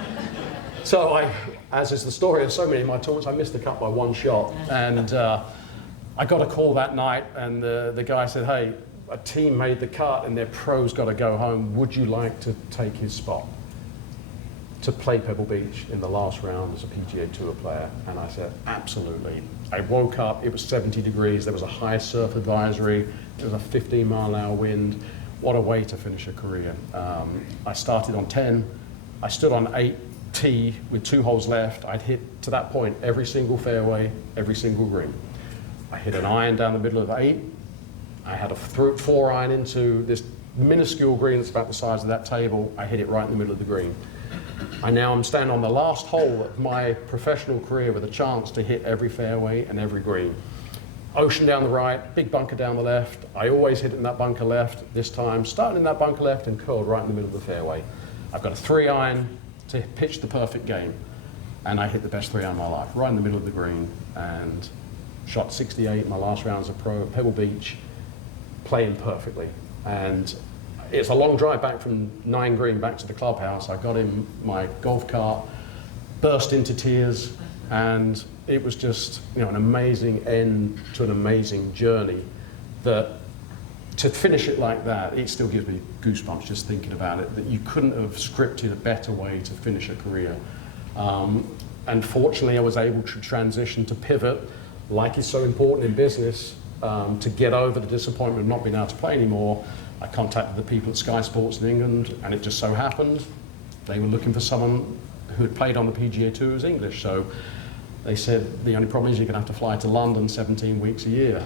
So as is the story of so many of my tournaments, I missed the cut by one shot. And I got a call that night, and the guy said, hey, a team made the cut and their pro's got to go home. Would you like to take his spot to play Pebble Beach in the last round as a PGA Tour player? And I said, absolutely. I woke up, it was 70 degrees, there was a high surf advisory, there was a 15-mile-an-hour wind. What a way to finish a career. I started on 10, I stood on 8T with 2 holes left. I'd hit, to that point, every single fairway, every single green. I hit an iron down the middle of 8. I had a 4 iron into this minuscule green that's about the size of that table. I hit it right in the middle of the green. I now am standing on the last hole of my professional career with a chance to hit every fairway and every green. Ocean down the right, big bunker down the left. I always hit it in that bunker left. This time, starting in that bunker left and curled right in the middle of the fairway. I've got a 3 iron to pitch the perfect game. And I hit the best 3 iron of my life, right in the middle of the green, and shot 68 in my last round as a pro at Pebble Beach, playing perfectly. And it's a long drive back from 9 green back to the clubhouse. I got in my golf cart, burst into tears, and it was just, you know, an amazing end to an amazing journey. That to finish it like that, it still gives me goosebumps just thinking about it, that you couldn't have scripted a better way to finish a career. And fortunately, I was able to transition to pivot, like is so important in business, to get over the disappointment of not being able to play anymore. I contacted the people at Sky Sports in England, and it just so happened they were looking for someone who had played on the PGA Tour as English. So they said, the only problem is you're going to have to fly to London 17 weeks a year.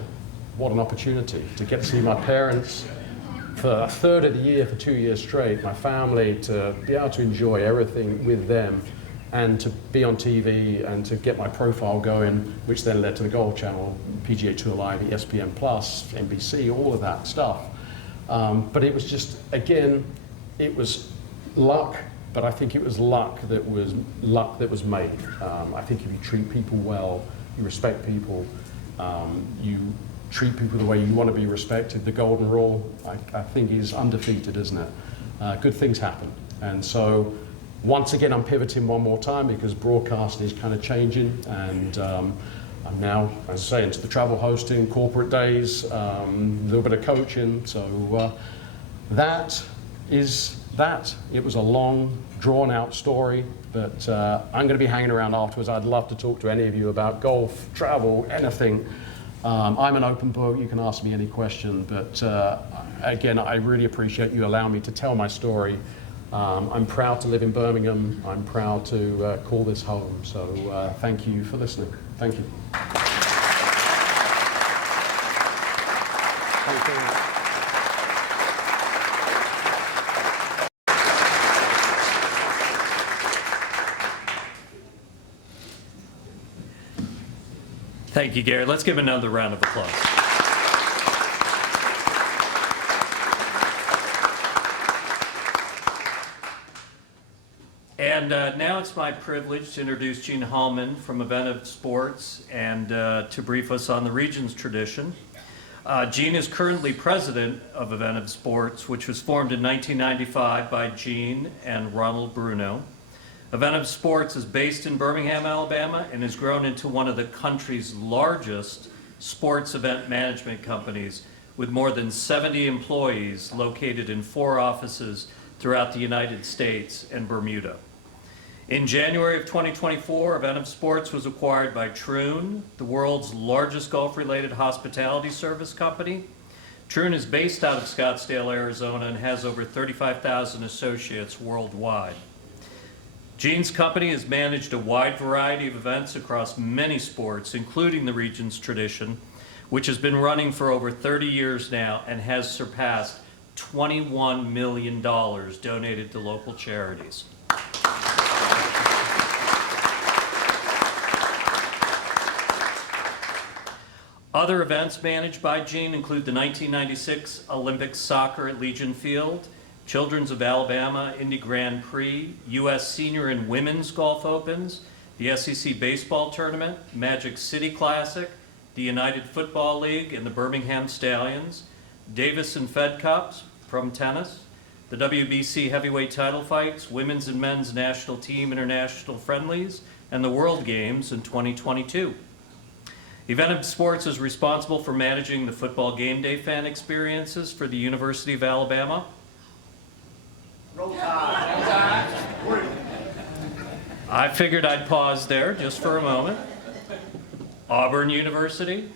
What an opportunity to get to see my parents for a third of the year for 2 years straight, my family, to be able to enjoy everything with them, and to be on TV and to get my profile going, which then led to the Golf Channel, PGA Tour Live, ESPN Plus, NBC, all of that stuff. But it was just, again, it was luck, but I think it was luck that was made. I think if you treat people well, you respect people, you treat people the way you want to be respected, the golden rule, I think is undefeated, isn't it? Good things happen. And so, once again, I'm pivoting one more time because broadcasting is kind of changing, and I'm now, as I say, into the travel hosting, corporate days, a little bit of coaching. So that is that. It was a long, drawn-out story, but I'm going to be hanging around afterwards. I'd love to talk to any of you about golf, travel, anything. I'm an open book. You can ask me any question, but again, I really appreciate you allowing me to tell my story. I'm proud to live in Birmingham. I'm proud to call this home. So thank you for listening. Thank you. Thank you. Thank you, Gary. Let's give another round of applause. And now it's my privilege to introduce Gene Hallman from Eventive Sports and to brief us on the region's tradition. Gene is currently president of Eventive Sports, which was formed in 1995 by Gene and Ronald Bruno. Eventive Sports is based in Birmingham, Alabama, and has grown into one of the country's largest sports event management companies, with more than 70 employees located in 4 offices throughout the United States and Bermuda. In January of 2024, Eventum Sports was acquired by Troon, the world's largest golf-related hospitality service company. Troon is based out of Scottsdale, Arizona, and has over 35,000 associates worldwide. Gene's company has managed a wide variety of events across many sports, including the Regions Tradition, which has been running for over 30 years now and has surpassed $21 million donated to local charities. Other events managed by Gene include the 1996 Olympic Soccer at Legion Field, Children's of Alabama Indy Grand Prix, U.S. Senior and Women's Golf Opens, the SEC Baseball Tournament, Magic City Classic, the United Football League and the Birmingham Stallions, Davis and Fed Cups from tennis, the WBC heavyweight title fights, women's and men's national team international friendlies, and the World Games in 2022. Eventum Sports is responsible for managing the football game day fan experiences for the University of Alabama. Roll Tide. I figured I'd pause there just for a moment. Auburn University,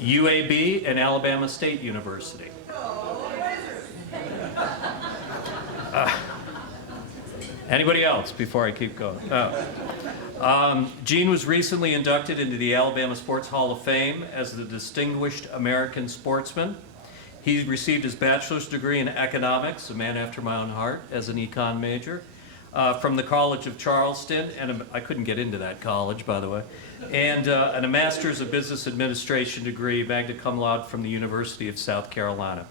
UAB, and Alabama State University. Anybody else before I keep going? Gene was recently inducted into the Alabama Sports Hall of Fame as the Distinguished American Sportsman. He received his bachelor's degree in economics, a man after my own heart, as an econ major, from the College of Charleston, and I couldn't get into that college, by the way, and a master's of business administration degree, magna cum laude, from the University of South Carolina.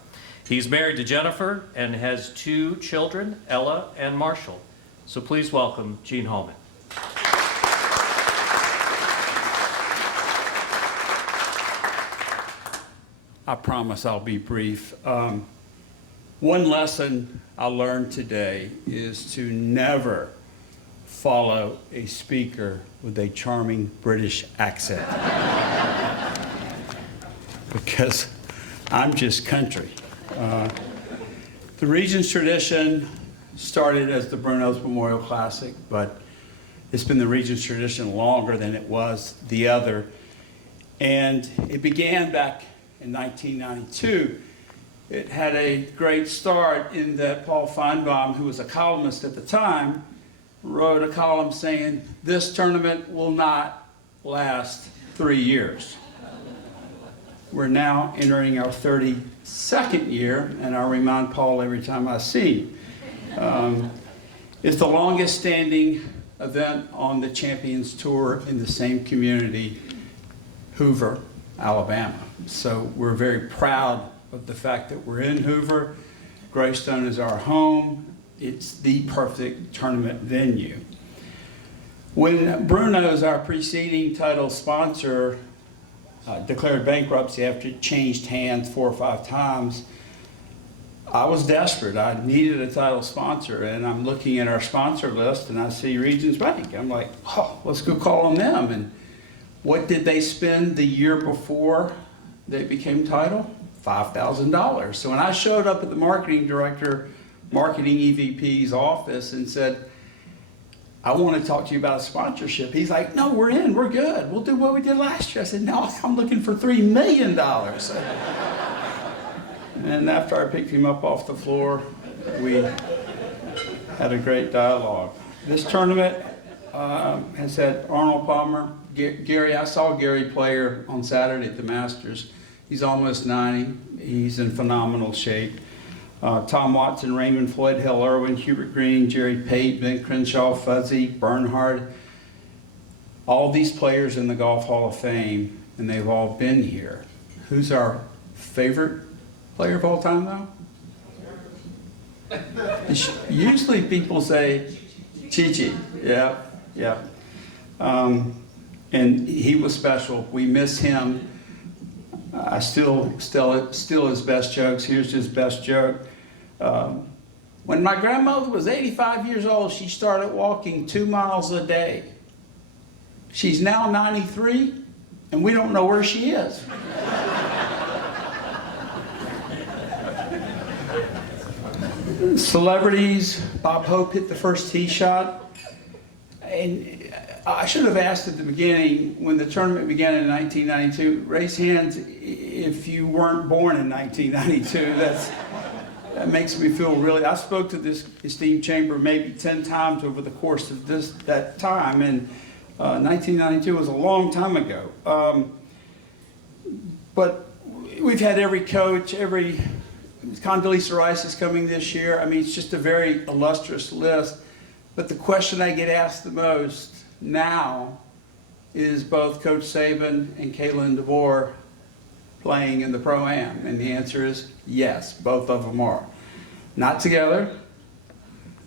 He's married to Jennifer and has 2 children, Ella and Marshall. So please welcome Gene Holman. I promise I'll be brief. One lesson I learned today is to never follow a speaker with a charming British accent. Because I'm just country. The Regions Tradition started as the Bruno's Memorial Classic, but it's been the Regions Tradition longer than it was the other. And it began back in 1992. It had a great start in that Paul Feinbaum, who was a columnist at the time, wrote a column saying, "This tournament will not last 3 years." We're now entering our 32nd year, and I remind Paul every time I see him. It's the longest standing event on the Champions Tour in the same community, Hoover, Alabama. So we're very proud of the fact that we're in Hoover. Greystone is our home. It's the perfect tournament venue. When Bruno's, our preceding title sponsor, declared bankruptcy after it changed hands 4 or 5 times, I was desperate. I needed a title sponsor, and I'm looking at our sponsor list, and I see Regions Bank. I'm like, oh, let's go call on them. And what did they spend the year before they became title? $5,000. So when I showed up at the marketing EVP's office and said, I want to talk to you about a sponsorship, he's like, no, we're in, we're good. We'll do what we did last year. I said, no, I'm looking for $3 million. And after I picked him up off the floor, we had a great dialogue. This tournament has had Arnold Palmer, Gary. I saw Gary play on Saturday at the Masters. He's almost 90. He's in phenomenal shape. Tom Watson, Raymond Floyd, Hill Irwin, Hubert Green, Jerry Pate, Ben Crenshaw, Fuzzy, Bernhard. All these players in the Golf Hall of Fame, and they've all been here. Who's our favorite player of all time, though? Usually people say Chi-Chi. Yeah, yeah. And he was special. We miss him. I still his best jokes. Here's his best joke. When my grandmother was 85 years old, she started walking 2 miles a day. She's now 93, and we don't know where she is. Celebrities, Bob Hope hit the first tee shot. And I should have asked at the beginning, when the tournament began in 1992, raise hands if you weren't born in 1992. That makes me feel really, I spoke to this esteemed chamber maybe 10 times over the course of that time, and 1992 was a long time ago. But we've had every coach, Condoleezza Rice is coming this year. I mean, it's just a very illustrious list. But the question I get asked the most now is both Coach Saban and Kalen DeVore playing in the Pro-Am? And the answer is yes, both of them are. Not together,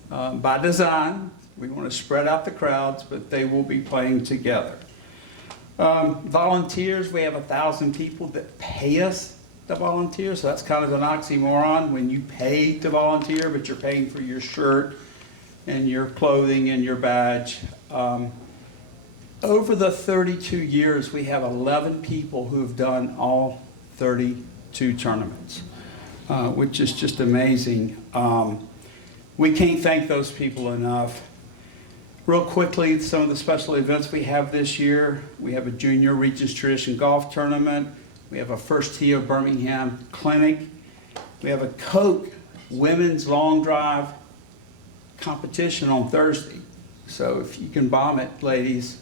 by design. We want to spread out the crowds, but they will be playing together. Volunteers, we have 1,000 people that pay us to volunteer, so that's kind of an oxymoron when you pay to volunteer, but you're paying for your shirt and your clothing and your badge. Over the 32 years, we have 11 people who have done all 32 tournaments, which is just amazing. We can't thank those people enough. Real quickly, some of the special events we have this year. We have a Junior Regents Tradition Golf Tournament. We have a First Tee of Birmingham Clinic. We have a Coke Women's Long Drive competition on Thursday. So if you can bomb it, ladies,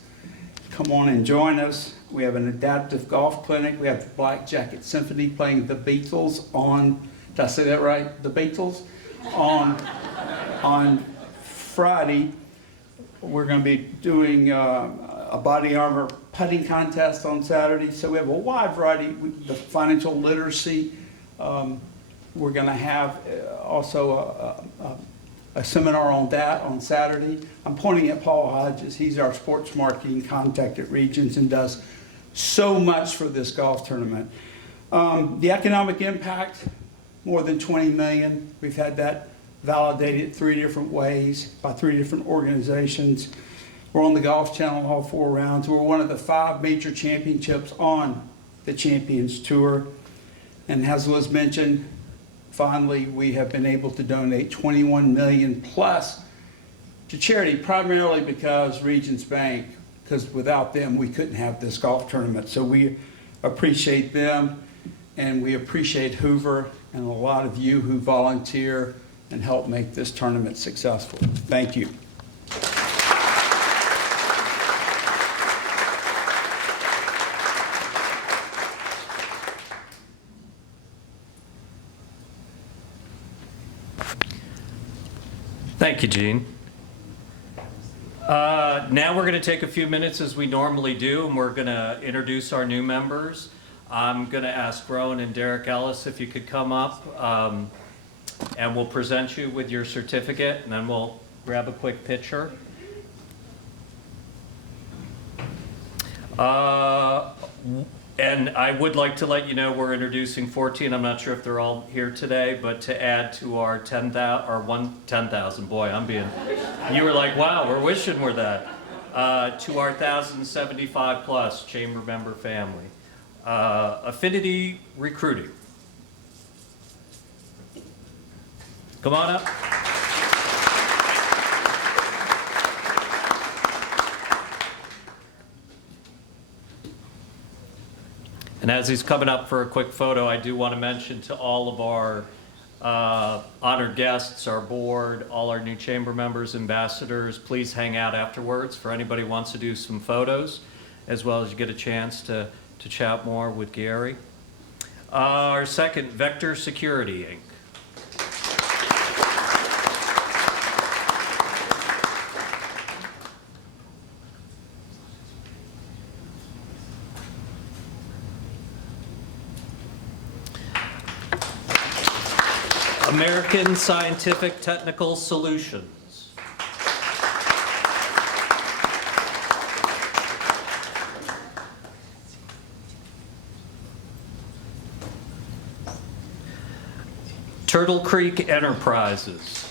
come on and join us. We have an adaptive golf clinic. We have the Black Jacket Symphony playing the Beatles on, did I say that right? The Beatles on Friday. We're going to be doing a body armor putting contest on Saturday. So we have a wide variety. The financial literacy. We're going to have also a seminar on that on Saturday. I'm pointing at Paul Hodges. He's our sports marketing contact at Regions and does so much for this golf tournament. The economic impact, more than 20 million. We've had that validated 3 different ways by 3 different organizations. We're on the Golf Channel all 4 rounds. We're one of the 5 major championships on the Champions Tour. And as was mentioned, finally, we have been able to donate 21 million plus to charity, primarily because Regions Bank, because without them, we couldn't have this golf tournament. So we appreciate them, and we appreciate Hoover and a lot of you who volunteer and help make this tournament successful. Thank you. Thank you, Gene. Now we're going to take a few minutes as we normally do, and we're going to introduce our new members. I'm going to ask Rowan and Derek Ellis if you could come up, and we'll present you with your certificate, and then we'll grab a quick picture. And I would like to let you know we're introducing 14. I'm not sure if they're all here today, but to add to our 10,000, boy, you were like, wow, we're wishing we're that, to our 1,075 plus chamber member family. Affinity Recruiting. Come on up. And as he's coming up for a quick photo, I do want to mention to all of our honored guests, our board, all our new chamber members, ambassadors, please hang out afterwards for anybody who wants to do some photos, as well as you get a chance to chat more with Gary. Our second, Vector Security, Inc. American Scientific Technical Solutions. Turtle Creek Enterprises.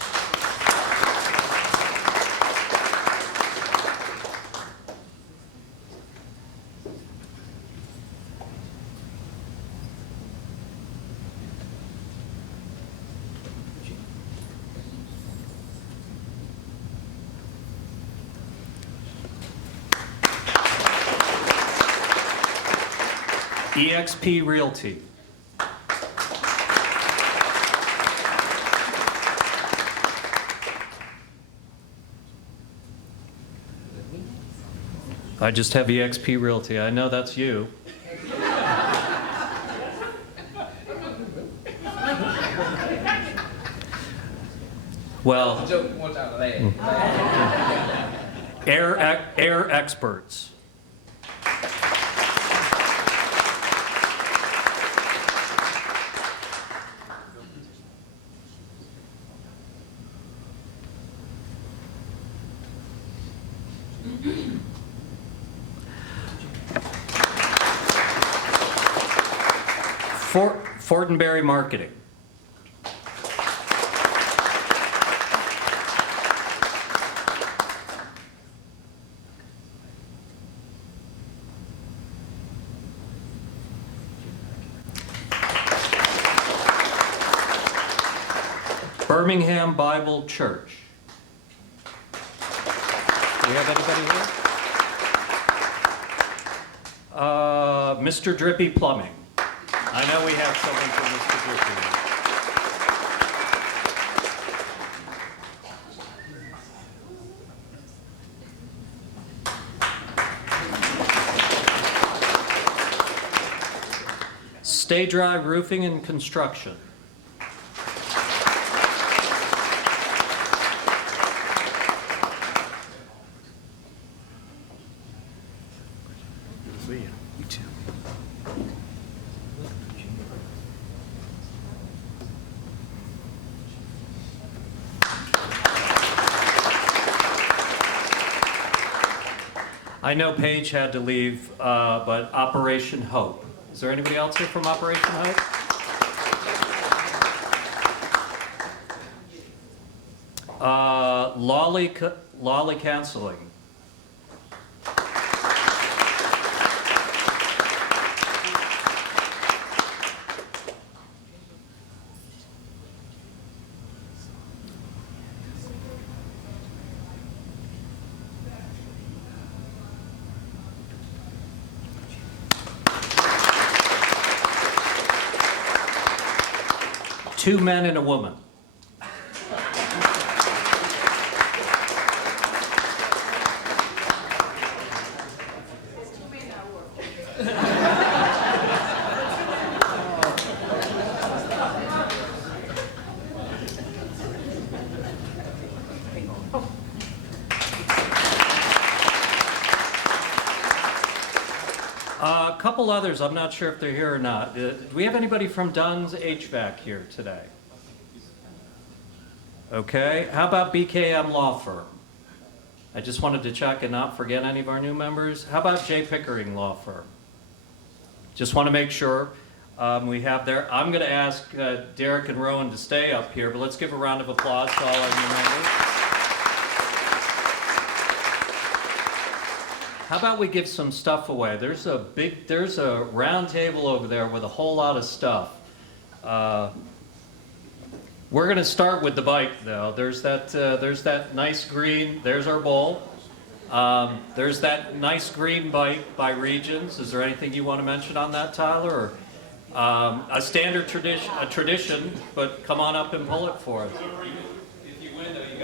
EXP Realty. I just have EXP Realty. I know that's you. Well, air experts. Fortenberry Marketing. Birmingham Bible Church. Do we have anybody here? Mr. Drippy Plumbing. I know we have someone from Mr. Drippy. Stay Dry Roofing and Construction. I know Paige had to leave, but Operation Hope. Is there anybody else here from Operation Hope? Lolly Counseling. Two men and a woman. A couple others, I'm not sure if they're here or not. Do we have anybody from Dunn's HVAC here today? Okay, how about BKM Law Firm? I just wanted to check and not forget any of our new members. How about J. Pickering Law Firm? Just want to make sure we have there. I'm going to ask Derek and Rowan to stay up here, but let's give a round of applause to all our new members. How about we give some stuff away? There's a round table over there with a whole lot of stuff. We're going to start with the bike, though. There's that nice green. There's our bowl. There's that nice green bike by Regions. Is there anything you want to mention on that, Tyler? Or a standard tradition, but come on up and pull it for us. If you win, though, you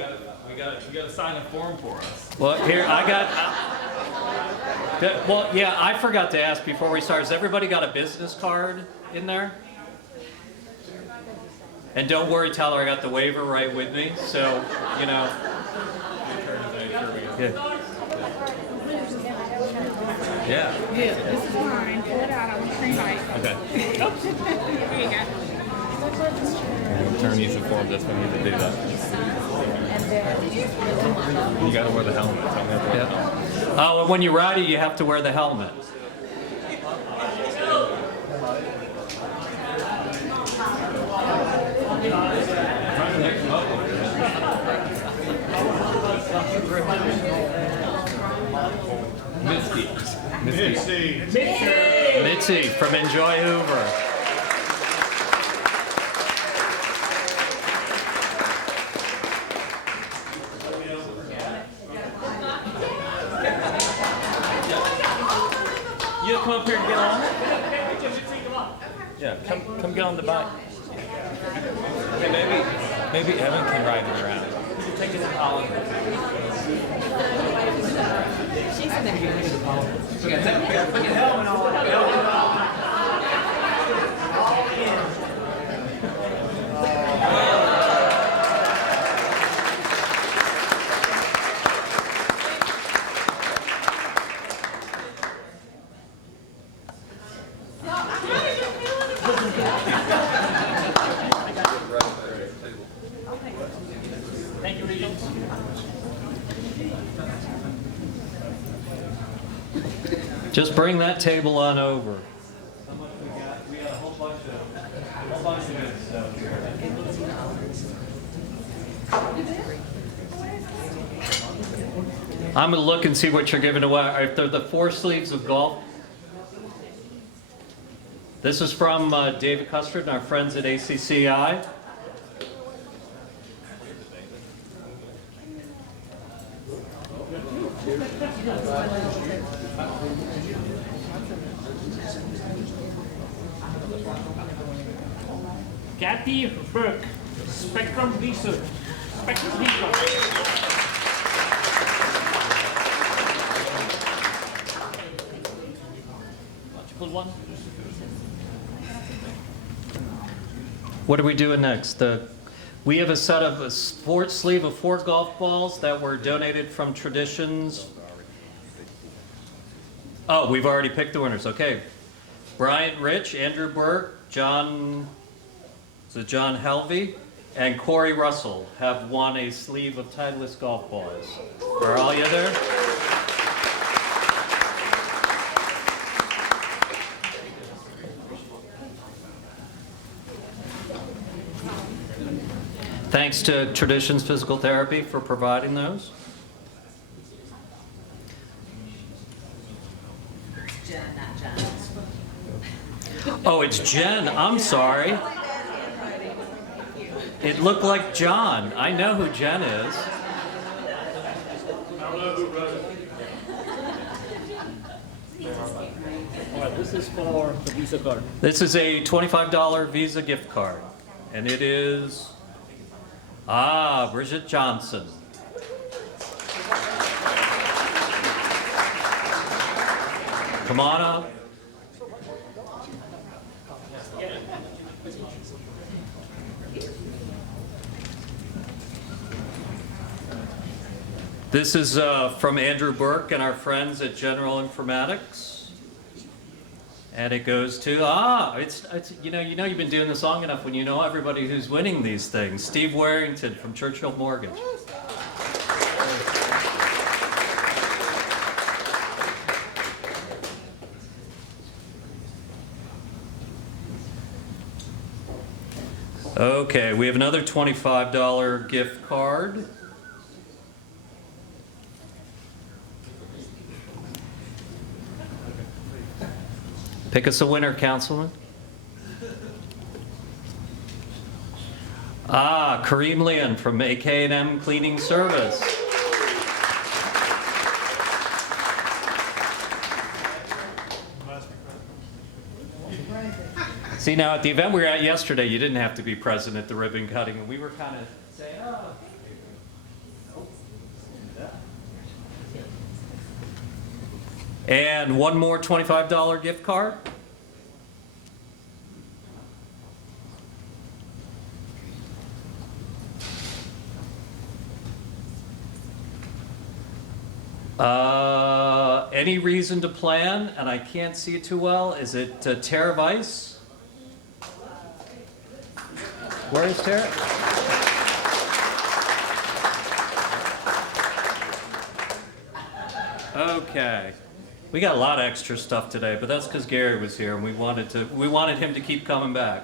gotta sign a form for us. Well, here I got. Well, yeah, I forgot to ask before we start. Has everybody got a business card in there? And don't worry, Tyler, I got the waiver right with me, so, you know. Yeah. Yeah, this is mine. Pull it out. I want green light. Okay. Here you go. Attorneys informed us we need to do that. You gotta wear the helmet. So I'm gonna wear the helmet. Oh, and when you ride it, you have to wear the helmet. Mitzi from Enjoy Hoover. You come up here and get on it? Yeah, come get on the bike. Okay, maybe Evan can ride it around. Take it to Holland. Thank you, Regents. Just bring that table on over. We got a whole bunch of good stuff here. I'm gonna look and see what you're giving away. If they're the 4 sleeves of golf. This is from David Custard and our friends at ACCI. Kathy Burke, Spectrum Research. Spectrum Research. Pull one. What are we doing next? We have a set of a sleeve of 4 golf balls that were donated from Traditions. Oh, we've already picked the winners. Okay. Bryant Rich, Andrew Burke, John Helvey, and Corey Russell have won a sleeve of Titleist golf balls. Are all you there? Thanks to Traditions Physical Therapy for providing those. Jen, not John. Oh, it's Jen. I'm sorry. It looked like John. I know who Jen is. All right, this is for the Visa card. This is a $25 Visa gift card. And it is... Bridget Johnson. Come on up. This is from Andrew Burke and our friends at General Informatics. And it goes to, it's you know you've been doing this long enough when you know everybody who's winning these things. Steve Warrington from Churchill Mortgage. Okay, we have another $25 gift card. Pick us a winner, Councilman. Kareem Leon from AK&M Cleaning Service. See, now at the event we were at yesterday, you didn't have to be present at the ribbon cutting, and we were kind of saying, And one more $25 gift card. Any reason to plan, and I can't see it too well. Is it Tara Weiss? Where is Tara? Okay. We got a lot of extra stuff today, but that's because Gary was here and we wanted him to keep coming back.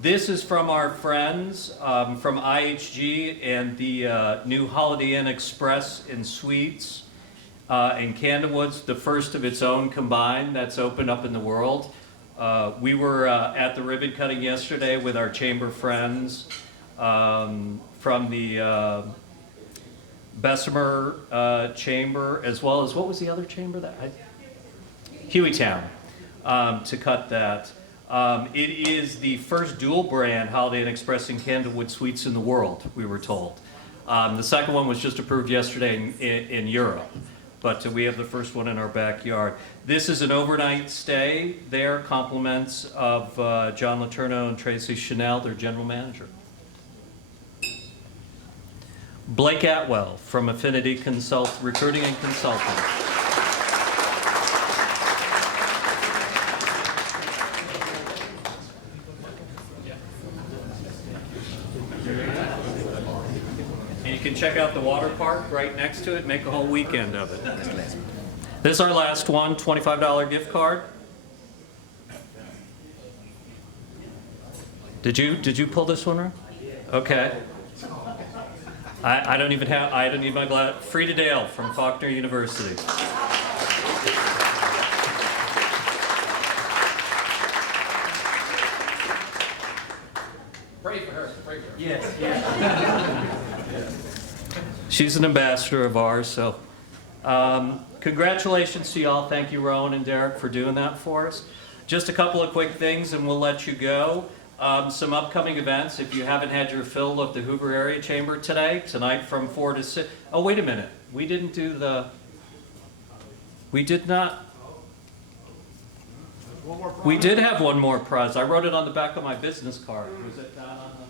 This is from our friends from IHG and the new Holiday Inn Express and Suites in Camden Woods, the first of its own combined that's opened up in the world. We were at the ribbon cutting yesterday with our chamber friends from the Bessemer Chamber, as well as, what was the other chamber? Hueytown. to cut that. It is the first dual brand Holiday Inn Express and Candlewood Suites in the world, we were told. The second one was just approved yesterday in Europe, but we have the first one in our backyard. This is an overnight stay there, compliments of John Letourneau and Tracy Chanel, their general manager. Blake Atwell from Affinity Recruiting and Consulting. And you can check out the water park right next to it, make a whole weekend of it. This is our last one, $25 gift card. Did you pull this one, Ron? Okay. I don't even need my glass. Frida Dale from Faulkner University. Pray for her. Pray for her. Yes, yes. She's an ambassador of ours, so congratulations to y'all. Thank you, Rowan and Derek, for doing that for us. Just a couple of quick things, and we'll let you go. Some upcoming events. If you haven't had your fill of the Hoover Area Chamber tonight from 4 to 6. Oh, wait a minute. We did not. We did have one more prize. I wrote it on the back of my business card. Was it not on the?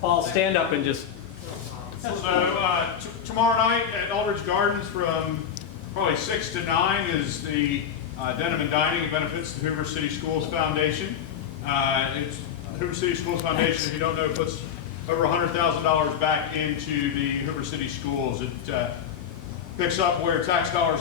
Paul, stand up and just. So tomorrow night at Aldridge Gardens from probably 6 to 9 is the Denim and Dining. It benefits the Hoover City Schools Foundation. It's Hoover City Schools Foundation, if you don't know, puts over $100,000 back into the Hoover City Schools. It picks up where tax dollars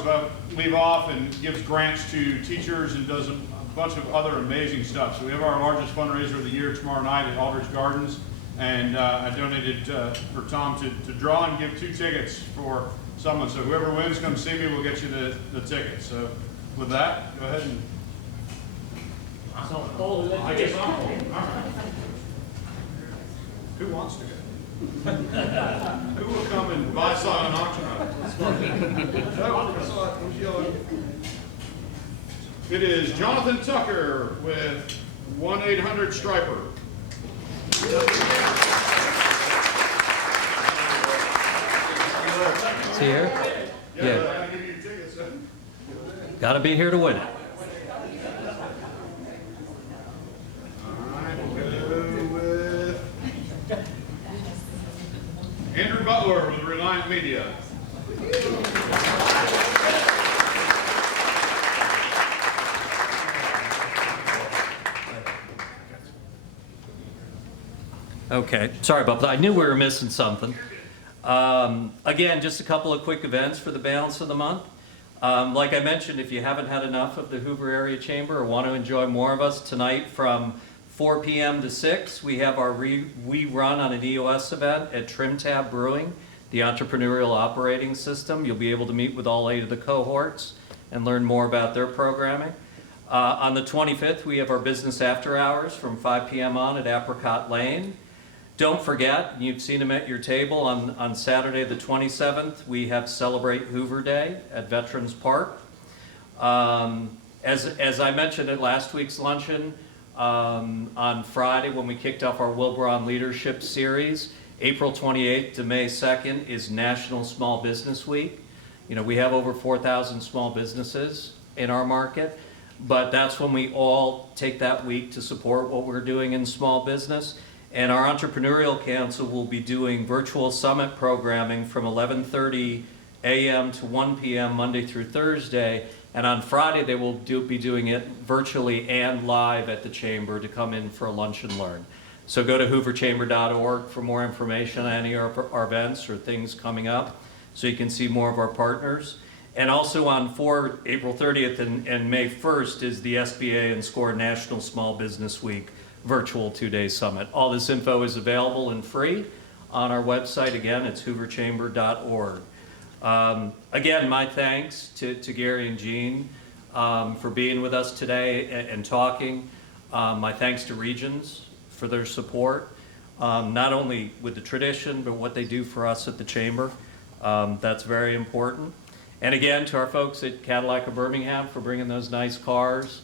leave off and gives grants to teachers and does a bunch of other amazing stuff. So we have our largest fundraiser of the year tomorrow night at Aldridge Gardens. And I donated for Tom to draw and give 2 tickets for someone. So whoever wins, come see me. We'll get you the tickets. So with that, go ahead and. I guess I'm full. All right. Who wants to go? Who will come and buy some on auction house? It is Jonathan Tucker with 1-800-STRIPER. Is he here? Yeah. Got to be here to win it. Andrew Butler with Reliant Media. Okay, sorry about that. I knew we were missing something. Again, just a couple of quick events for the balance of the month. Like I mentioned, if you haven't had enough of the Hoover Area Chamber or want to enjoy more of us, tonight from 4 p.m. to 6, we have our We Run on an EOS event at Trim Tab Brewing, the entrepreneurial operating system. You'll be able to meet with all 8 of the cohorts and learn more about their programming. On the 25th, we have our business after hours from 5 p.m. on at Apricot Lane. Don't forget, you've seen them at your table, on Saturday the 27th, we have Celebrate Hoover Day at Veterans Park. As I mentioned at last week's luncheon, on Friday when we kicked off our Wilbron Leadership Series, April 28th to May 2nd is National Small Business Week. You know, we have over 4,000 small businesses in our market, but that's when we all take that week to support what we're doing in small business. And our Entrepreneurial Council will be doing virtual summit programming from 11:30 a.m. to 1 p.m. Monday through Thursday. And on Friday, they will be doing it virtually and live at the Chamber to come in for a lunch and learn. So go to hooverchamber.org for more information on any of our events or things coming up so you can see more of our partners. And also on April 30th and May 1st is the SBA and SCORE National Small Business Week virtual 2-day summit. All this info is available and free on our website. Again, it's hooverchamber.org. Again, my thanks to Gary and Jean for being with us today and talking. My thanks to Regions for their support, not only with the tradition, but what they do for us at the Chamber. That's very important. And again, to our folks at Cadillac of Birmingham for bringing those nice cars,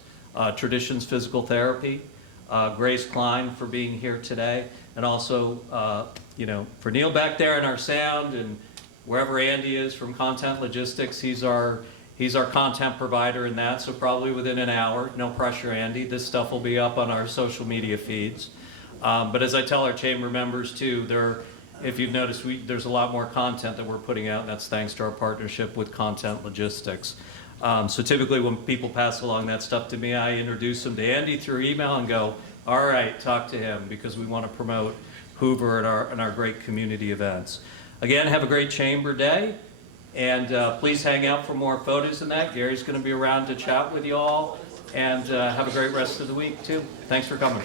Traditions Physical Therapy, Grace Klein for being here today, and also, for Neil back there in our sound, and wherever Andy is from Content Logistics, he's our content provider in that, so probably within an hour, no pressure, Andy, this stuff will be up on our social media feeds. But as I tell our chamber members too, if you've noticed, there's a lot more content that we're putting out, and that's thanks to our partnership with Content Logistics. So typically when people pass along that stuff to me, I introduce them to Andy through email and go, all right, talk to him, because we want to promote Hoover and our great community events. Again, have a great chamber day, and please hang out for more photos than that. Gary's going to be around to chat with you all, and have a great rest of the week too. Thanks for coming.